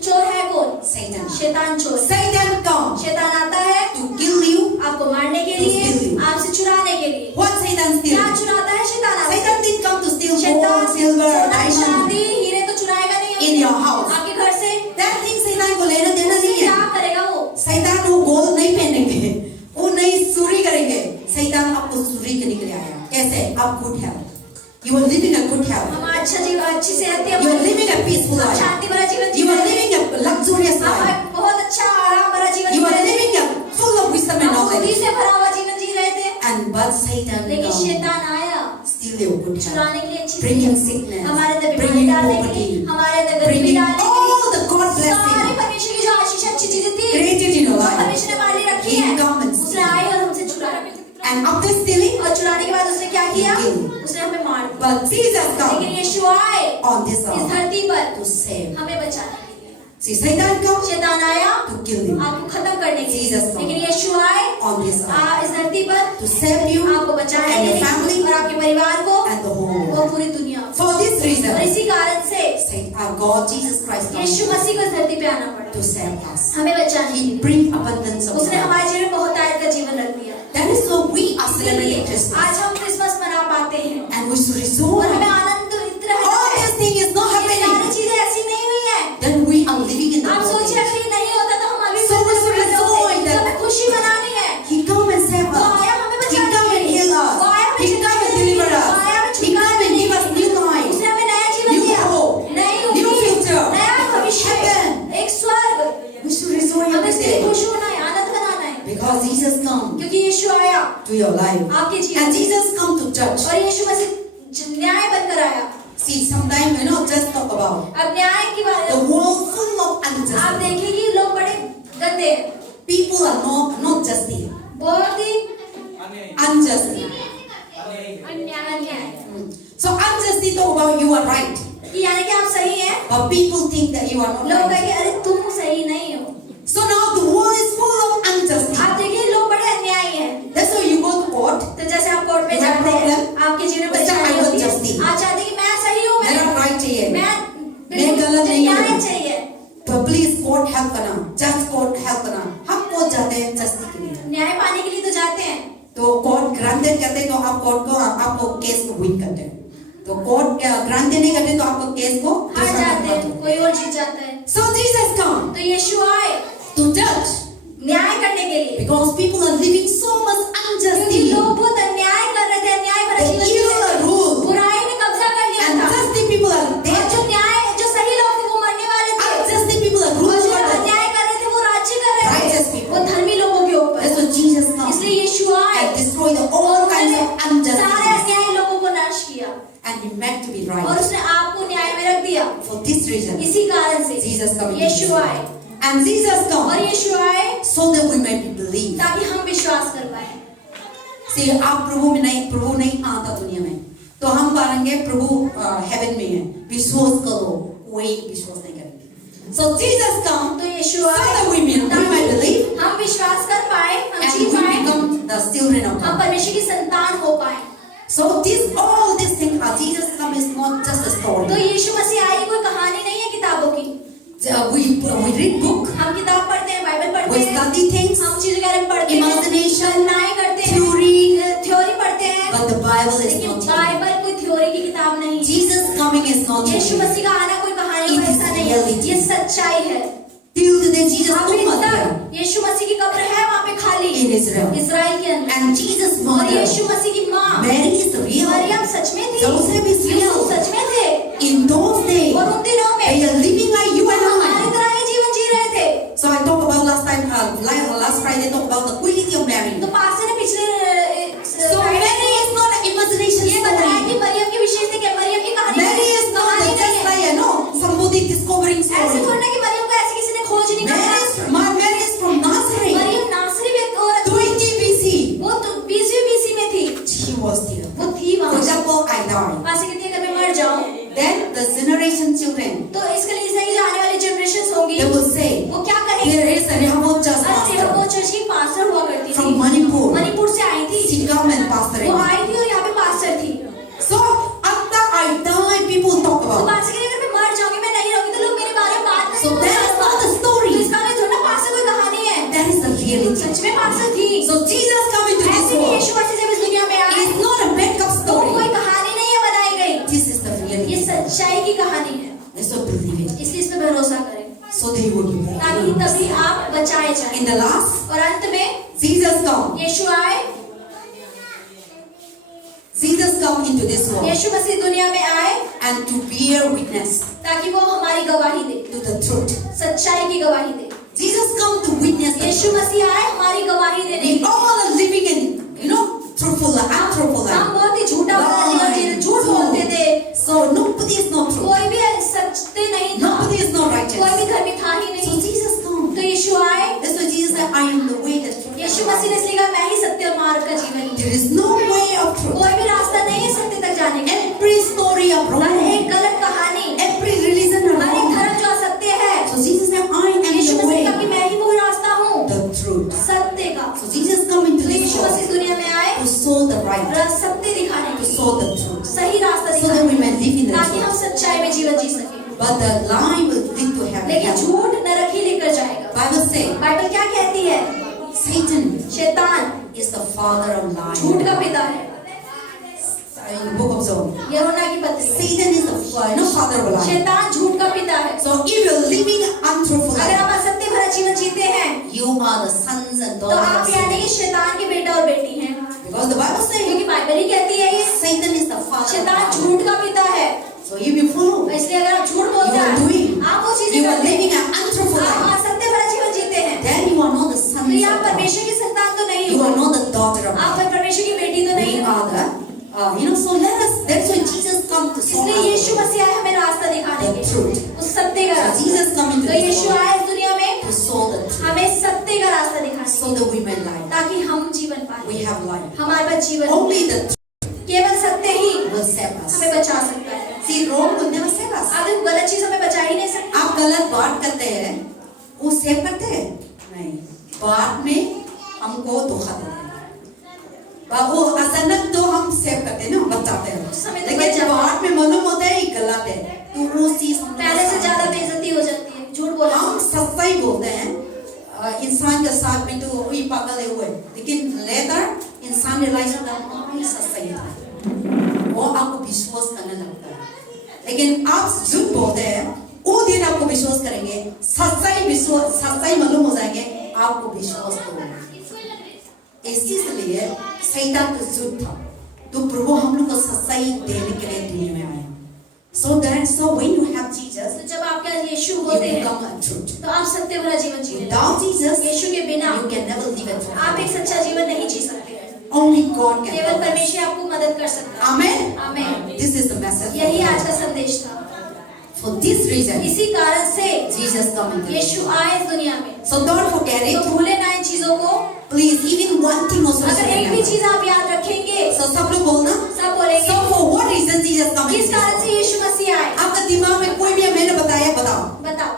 चोर है कौन? Satan. शैतान चोर। Satan come शैतान आता है to kill you. आपको मारने के To steal लिए, you. आपसे चुराने के लिए। What Satan क्या steal? चुराता है शैतान आपसे? Satan didn't come to steal शैतान gold, silver, सोना, diamond. चांदी, हीरे तो चुराएगा नहीं In your house. आपके घर से। That thing Satan को लेना देना उससे नहीं है. क्या करेगा वो? शैतान वो गोल्ड नहीं पहनेंगे, वो नहीं चोरी करेंगे. शैतान आपको चोरी के निकले आया. कैसे? have good health. You are living a good health. हम अच्छा जीवन, अच्छी सेहत थी, You are living a peaceful हम life. शांति भरा जीवन जी You are रहे थे, living a luxurious हम life. एक बहुत अच्छा आराम भरा जीवन You जी are रहे थे, living a full of wisdom and हम बुद्धि knowledge. से भरा हुआ जीवन जी रहे थे, And but Satan लेकिन come, शैतान आया steal your good health, चुराने के लिए अच्छी bringing सेहत, sickness, हमारे अंदर बीमारी bringing डालने के poverty, लिए, हमारे अंदर गरीबी bringing डालने के लिए, all the God सारी blessing परमेश्वर की जो आशीष अच्छी चीजें थी, created in your जो life. परमेश्वर ने हमारे लिए रखी He है, come and उसने आई और हमसे चुराया, And after stealing, और चुराने के बाद उसने क्या किया? He killed. उसने हमें मार दिया। but Jesus लेकिन come यीशु आए on this इस earth धरती पर to save. हमें बचाने के लिए। See, Satan come शैतान आया to kill you, आपको खत्म करने के लिए, Jesus come. लेकिन यीशु आए on this earth इस धरती पर to save you आपको बचाने and के your लिए family और आपके परिवार को and the whole और world. पूरी दुनिया। For this और reason, इसी कारण से say, our God Jesus Christ Yeshu come मसीह को इस धरती पे आना पड़ा to save us. हमें बचाने के He लिए। bring abundance of उसने life. हमारे जीवन में बहुत आयत का जीवन रख दिया। That is why we are इसलिए celebrating Christmas, आज हम क्रिसमस मना पाते हैं and we should और resolve. हमें आनंदित रहना All है। these things is not ये सारी happening. चीजें ऐसी नहीं हुई है। Then we are living in the आप सोचिए world. अगर ये नहीं होता तो हम अभी So we should भी resolve होते। that- हमें खुशी मनानी है। He come and save वो us. आया हमें He बचाने come के and लिए। heal वो us. आया हमें He छुड़ाने come and के लिए। deliver वो आया हमें us. He come and give us new life, उसने हमें नया जीवन new दिया, hope, नई new उम्मीद, future, नया भविष्य, heaven. एक स्वर्ग। We should rejoice हमें every इसके लिए day खुश होना है, आनंद मनाना है, because Jesus come क्योंकि यीशु आया to your life, आपके जीवन and में। Jesus come to judge. और यीशु मसीह न्याय बनकर आया। See, sometimes just talk about अब न्याय की बात, the world full of आप injustice. देखेंगे लोग बड़े गंदे हैं, People are not justly, बहुत ही unjustly. अन्याय। So unjustly talk about you are right, कि यानी कि आप सही हैं, but people think that you are not लोग right. कहेंगे अरे तुम सही नहीं हो। So now the world is full of injustice. आप देखिए लोग बड़े अन्यायी हैं। That's why you go to court. तो जैसे आप कोर्ट में You have जाते हैं, problem? आपके जीवन में Mr. परेशानी I want होती है, justice. आप चाहते हैं कि मैं सही हूँ, मेरा right चाहिए, मैं मैं गलत मुझे नहीं हूँ। न्याय चाहिए। तो प्लीज कोर्ट हेल्प करना, जज कोर्ट हेल्प करना। हम कोर्ट जाते हैं जस्टिस के लिए, न्याय पाने के लिए तो जाते हैं, तो कोर्ट ग्रांटेड करते हैं तो आप कोर्ट को आपको केस को विन करते हैं। तो कोर्ट ग्रांटेड नहीं करते तो आपको केस को हार जाते हैं, कोई और जीत जाता है। So Jesus come तो यीशु आए to judge न्याय करने के लिए, because people are living so much क्योंकि unjustly लोग बहुत अन्याय कर रहे थे, अन्याय भरा The जीवन जी evil रहे थे। rule. बुराई ने कब्जा कर लिया and था, justly people are और dead. जो न्याय, जो सही लोग थे वो मरने वाले थे, Unjustly people are और ruling जो over the अन्याय कर रहे थे वो राज्य कर रहे Righteous थे, people. वो धर्मी लोगों के ऊपर। That's why Jesus come इसलिए यीशु आए and destroy the all kinds of सारे injustice अन्यायी लोगों को नाश किया and he meant to be और right. उसने आपको न्याय में रख दिया। For this reason इसी कारण से Jesus come into Yeshu this world. आए And Jesus और come यीशु आए so that we may be believed. ताकि हम विश्वास कर पाए। See, आप प्रभु नहीं आता दुनिया में, तो हम पाएंगे प्रभु हेवन में है, विश्वास करो, कोई विश्वास नहीं करेंगे। So Jesus come तो यीशु so आए that we may believe हम विश्वास कर पाए, हम and जी we पाए, become the children of हम God. परमेश्वर की संतान हो पाए। So all these things are Jesus come is not just a तो story. यीशु मसीह आई कोई कहानी नहीं है किताबों की। We read book, हम किताब पढ़ते हैं, बाइबल पढ़ते we हैं, study things, हम चीजों के बारे में पढ़ते हैं, imagination, कल्पनाएं करते हैं, theory, थ्योरी पढ़ते हैं, but the Bible is लेकिन not theory. बाइबल कोई थ्योरी की किताब नहीं है। Jesus coming is not Yeshu theory. मसीह का आना कोई कहानी It का is ऐसा नहीं है, reality. ये सच्चाई है। Till today Jesus अभी took us there तक यीशु मसीह की कब्र है वहाँ पे खाली in Israel. इजराइल के अंदर, And Jesus' और mother, यीशु मसीह की माँ Mary is real. मरियम सच में थी, Joseph is real. यूसुफ सच में थे, In those days, और उन दिनों में they are living like you and हमारी I. तरह ही जीवन जी रहे थे। So I talked about last Friday, talked about the quality of Mary. तो पास ने पिछले So Mary is not an imagination ये बताया कि story. मरियम की विशेषता क्या है, मरियम की कहानी Mary is not कहानी just नहीं है। like somebody discovering ऐसे story. थोड़ी ना कि मरियम को ऐसे किसी ने खोज नहीं करा। Mary is from Nazareth, Maryam नासरी में औरत 20 BC. वो तो 20वीं BC में थी, She was there. वो थी For वहाँ। example, I die. पास कहती है अगर मैं मर जाऊँ Then the generation children, तो इसके लिए इसलिए जो आने वाली जनरेशन होगी they will say, वो क्या कहेंगे? there is a Rehoboth church अरे pastor रेहोबोथ चर्च की पास्टर हुआ करती from थी, Manipur. मणिपुर से आई थी, She come and pastor वो it. आई थी और यहाँ पे पास्टर थी। So after I die, people talk तो about. पास्टर कहते अगर मैं मर जाऊंगी, मैं नहीं रहूंगी तो लोग मेरे बारे में बात करेंगे। So that is not the तो story. इसका मतलब थोड़ा ना पास्टर कोई कहानी है, That is the reality. सच में पास्टर थी। So Jesus coming to this ऐसे ही world यीशु मसीह जब इस दुनिया में आए is not a make-up तो कोई story. कहानी नहीं है बनाई गई, This is the ये reality. सच्चाई की कहानी है। Let's not believe it. इसलिए इस पे भरोसा करें So they will be ताकि believed. तभी आप बचाए जाएं। In the last, और अंत में Jesus come. यीशु आए, Jesus come into this world यीशु मसीह दुनिया में आए and to bear witness ताकि वो हमारी गवाही दे, to the truth. सच्चाई की गवाही दे। Jesus come to witness the Yeshu truth. मसीह आए हमारी गवाही देने के We लिए। all are living in, truthful life, untruthful हम life. बहुत ही झूठा भरा जीवन जी रहे, झूठ बोलते थे, So nobody is not true. कोई भी सच्चे नहीं था, Nobody is not कोई righteous. भी धर्मी था ही So नहीं। Jesus come. तो यीशु आए, That's why Jesus said, I am the way, the truth. यीशु मसीह ने इसलिए कहा मैं ही सत्य और मार्ग का जीवन हूँ। There is no way of truth. कोई भी रास्ता नहीं है सत्य तक जाने का। Every story of her wrong. एक गलत कहानी, Every religion are हर एक wrong. धर्म जो असत्य है, So Jesus said, I am Yeshu the मसीह कहा कि way, मैं ही वो रास्ता हूँ the truth. सत्य का। So Jesus come into तो this यीशु world मसीह दुनिया में आए to show the right, सत्य दिखाने to के लिए, show the truth, सही रास्ता so that we दिखाने may live in the ताकि हम truth. सच्चाई में जीवन जी सके। But the lie will lead to heaven. लेकिन झूठ नरक ही लेकर जाएगा। Bible say बाइबल क्या कहती है? Satan शैतान is the father of झूठ का lies. पिता है। In the book of Job, यूहन्ना की पत्री में, Satan is the father of lies. शैतान झूठ का पिता है। So if you're living untruthful अगर life, आप असत्य भरा जीवन जीते हैं you are the sons and तो daughters आप of यानी Satan. कि शैतान के बेटा और बेटी हैं, Because the Bible says क्योंकि बाइबल ही कहती है ये Satan is the father of शैतान lies. झूठ का पिता है। So if you follow, इसलिए अगर आप झूठ बोलते You are हैं, doing- आप वो चीजें you are करते living हैं, an untruthful आप life, असत्य भरा जीवन जीते हैं, then you are not the तो sons ये of आप God. परमेश्वर की संतान तो नहीं You are हो, not the daughter of आप God. परमेश्वर की बेटी तो नहीं We हो। are the, so let us, that's why Jesus come to show इसलिए यीशु us मसीह आए हमें रास्ता दिखाने the के लिए, truth. उस सत्य का So रास्ता। Jesus come into तो this यीशु world आए इस दुनिया में to show the truth, हमें सत्य का रास्ता दिखाने so that we may live. ताकि हम जीवन पाए, We have life. हमारे पास जीवन हो। Only the truth केवल सत्य ही will save us. हमें बचा सकता है। See, wrong will never save us. आप एक गलत चीज हमें बचा ही नहीं सकती। आप गलत बात करते हैं, वो सेव करते हैं? नहीं, बात में हमको धोखा देते हैं। वो अचानक तो हम सेव करते हैं ना, बचाते हैं, उस समय तो लेकिन बच जाते हैं। बाद में मालूम होता है ये गलत है, तो वो चीज हम पहले से ज्यादा बेइज्जती हो जाती है झूठ बोलने हम से। सच्चाई बोलते हैं। इंसान के साथ में तो वही पागल है हुए, लेकिन लेटर इंसान रियलाइज होता है ये सच्चाई था, वो आपको विश्वास करने लगता है। लेकिन आप झूठ बोलते हैं, वो दिन आपको विश्वास करेंगे, सच्चाई मालूम हो जाएंगे, आपको विश्वास करोगे। इसलिए शैतान तो झूठ था, तो प्रभु हम लोग को सच्चाई देने के लिए दुनिया में आए। So when you have Jesus, तो जब आपके पास यीशु you होते हैं become a truth. तो आप सत्य भरा जीवन जीते हैं। Without Jesus, यीशु के बिना you can never live a truth. आप एक सच्चा जीवन नहीं जी सकते। Only God can केवल help us. परमेश्वर आपको मदद कर सकता है। Amen. आमीन। This is the message. यही आज का संदेश था। For this reason, इसी कारण से Jesus come into this Yeshu world. आए इस दुनिया में। So don't forget तो it. भूले ना इन चीजों को। Please, even one thing also. अगर एक भी remember. चीज आप याद रखेंगे, So सब लोग बोलना. सब बोलेंगे So for what reason Jesus come into किस this कारण world? से यीशु मसीह आए। आपका दिमाग में कोई भी मैंने बताया, बताओ. बताओ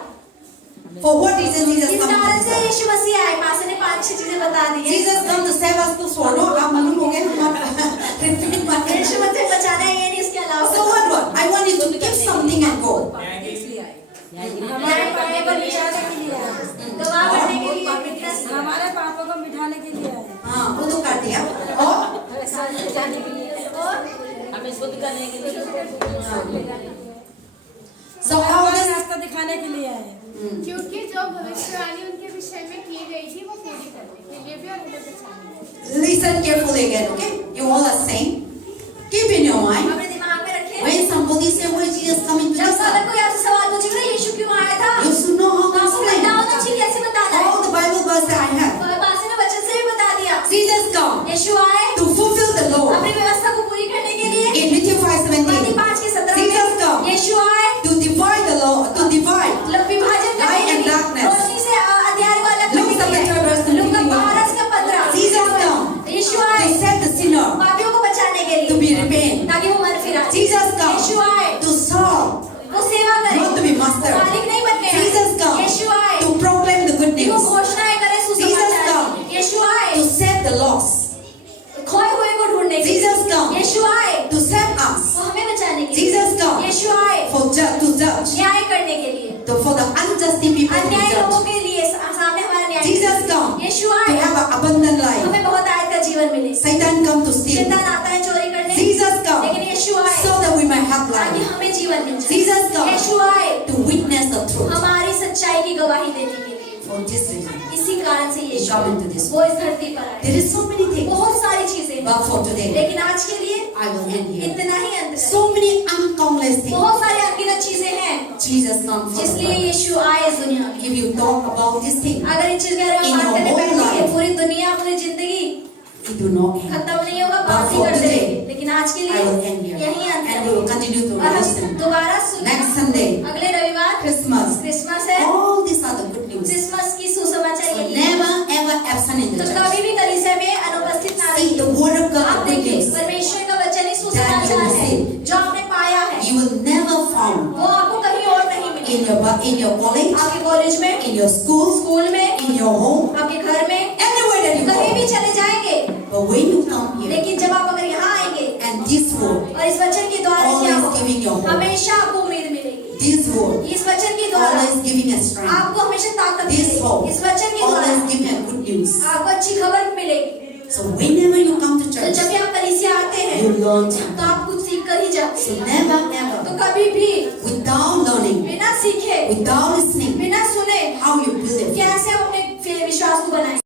For what reason Jesus किस come into कारण this से world? यीशु मसीह आए। पास ने 5-6 चीजें बता दी हैं। Jesus come to save us to swallow. आप मालूम हो गए हमारा repeat मत यीशु मसीह बचाना है, ये नहीं इसके अलावा। So what? I want you to give something and go. हमारे पापों को मिटाने के लिए आए। गवाह बनने के लिए witness- हमारे पापों को मिटाने के लिए आए। हाँ, वो तो कर दिया। और जाने के लिए और हमें शुद्ध करने के लिए। so how हमारा this रास्ता दिखाने के लिए आए। क्योंकि जो भविष्यवाणी उनके विषय में की गई थी वो पूरी करने के लिए भी और उन्हें बचाने के लिए। listen carefully again, okay? You all are saying. Keep in your mind. अपने दिमाग में रखें। When somebody say, "Why Jesus coming to जब this अगर earth?" कोई आपसे सवाल पूछेगा ना यीशु क्यों आया था, You should know how तो to आपको explain. पता होना चाहिए कैसे बताना है। All the Bible verses I have. पास ने वचन से भी बता दिया। Jesus come यीशु आए to fulfill the law. अपनी व्यवस्था को पूरी करने के लिए। In Matthew 5:17. मत्ती 5:17 Jesus come यीशु आए to divide the law, to divide. विभाजन करने Light के and लिए, darkness. रोशनी से अंधेरे को अलग Luke करने के लिए। 7:12 लूका 12:15 Jesus come यीशु to आए save the sinner, पापियों को बचाने के to लिए, be repent. ताकि वो मन फिराए। Jesus come यीशु आए to serve, वो सेवा करे, not to be master. मालिक नहीं बनने आए। Jesus come यीशु आए to proclaim the good कि वो news, घोषणाएं करे Jesus सुसमाचार come की। यीशु आए to save the lost. खोए हुए को ढूंढने के लिए। Jesus come यीशु आए to save us. वो हमें बचाने के लिए। Jesus come यीशु आए to judge, न्याय करने के लिए, for the unjust people to be अन्याय लोगों judged. के लिए सामने हमारा न्याय। Jesus come यीशु to आए have an abundant life. हमें बहुत आयत का जीवन मिले। Satan come to steal. शैतान आता है चोरी करने, Jesus come लेकिन यीशु आए so that we might have ताकि life. हमें जीवन मिल जाए। Jesus come यीशु आए to witness the truth. हमारी सच्चाई की गवाही देने के लिए। For this reason, इसी कारण से यीशु come into this वो इस धरती पर आए। there is so many things. बहुत सारी चीजें, But for today, लेकिन आज के लिए I will end here. इतना ही अंत करें। So many uncountless things. बहुत सारे अनगिनत चीजें हैं Jesus comes for जिसलिए us. यीशु आए इस दुनिया में। If you talk about this thing, अगर इन चीज के बारे In में बात your करने whole बैठेंगे life. पूरी दुनिया पूरी जिंदगी it do not end. खत्म नहीं होगा, But बात ही for करते today, रहेंगे। लेकिन आज के I लिए will end here. यही अंत And we will है। continue to और listen. हम दोबारा सुन Next Sunday, अगले रविवार Christmas. क्रिसमस है। All these are the good news. Christmas की सुसमाचार So यही है। never ever absent in तो the church. कभी भी कलीसिया में अनुपस्थित ना See the रहिए। word of God, आप the good देखिए news. परमेश्वर का वचन ही That you सुसमाचार will है see. जो आपने पाया है You will never found वो आपको कहीं और नहीं मिलेगा। in your college, आपके कॉलेज में, in your school, स्कूल में, in your home, आपके घर में, anywhere that you कहीं भी go. चले जाएंगे। But when you come here लेकिन जब आप अगर यहाँ आएंगे and this word, और इस वचन के द्वारा क्या always होगा? giving your hope, हमेशा आपको उम्मीद मिलेगी। this word, इस वचन के द्वारा always giving us strength, आपको हमेशा ताकत this मिलेगी। hope, इस वचन के द्वारा always giving us good news. आपको अच्छी खबर मिलेगी। So whenever you come to तो church, जब भी आप कलीसिया आते हैं you learn तो something. आप कुछ सीख कर ही जाते So हैं। never ever, तो कभी भी without learning, बिना सीखे, without listening, बिना सुने how you believe. कैसे आप अपने विश्वास को बनाएं?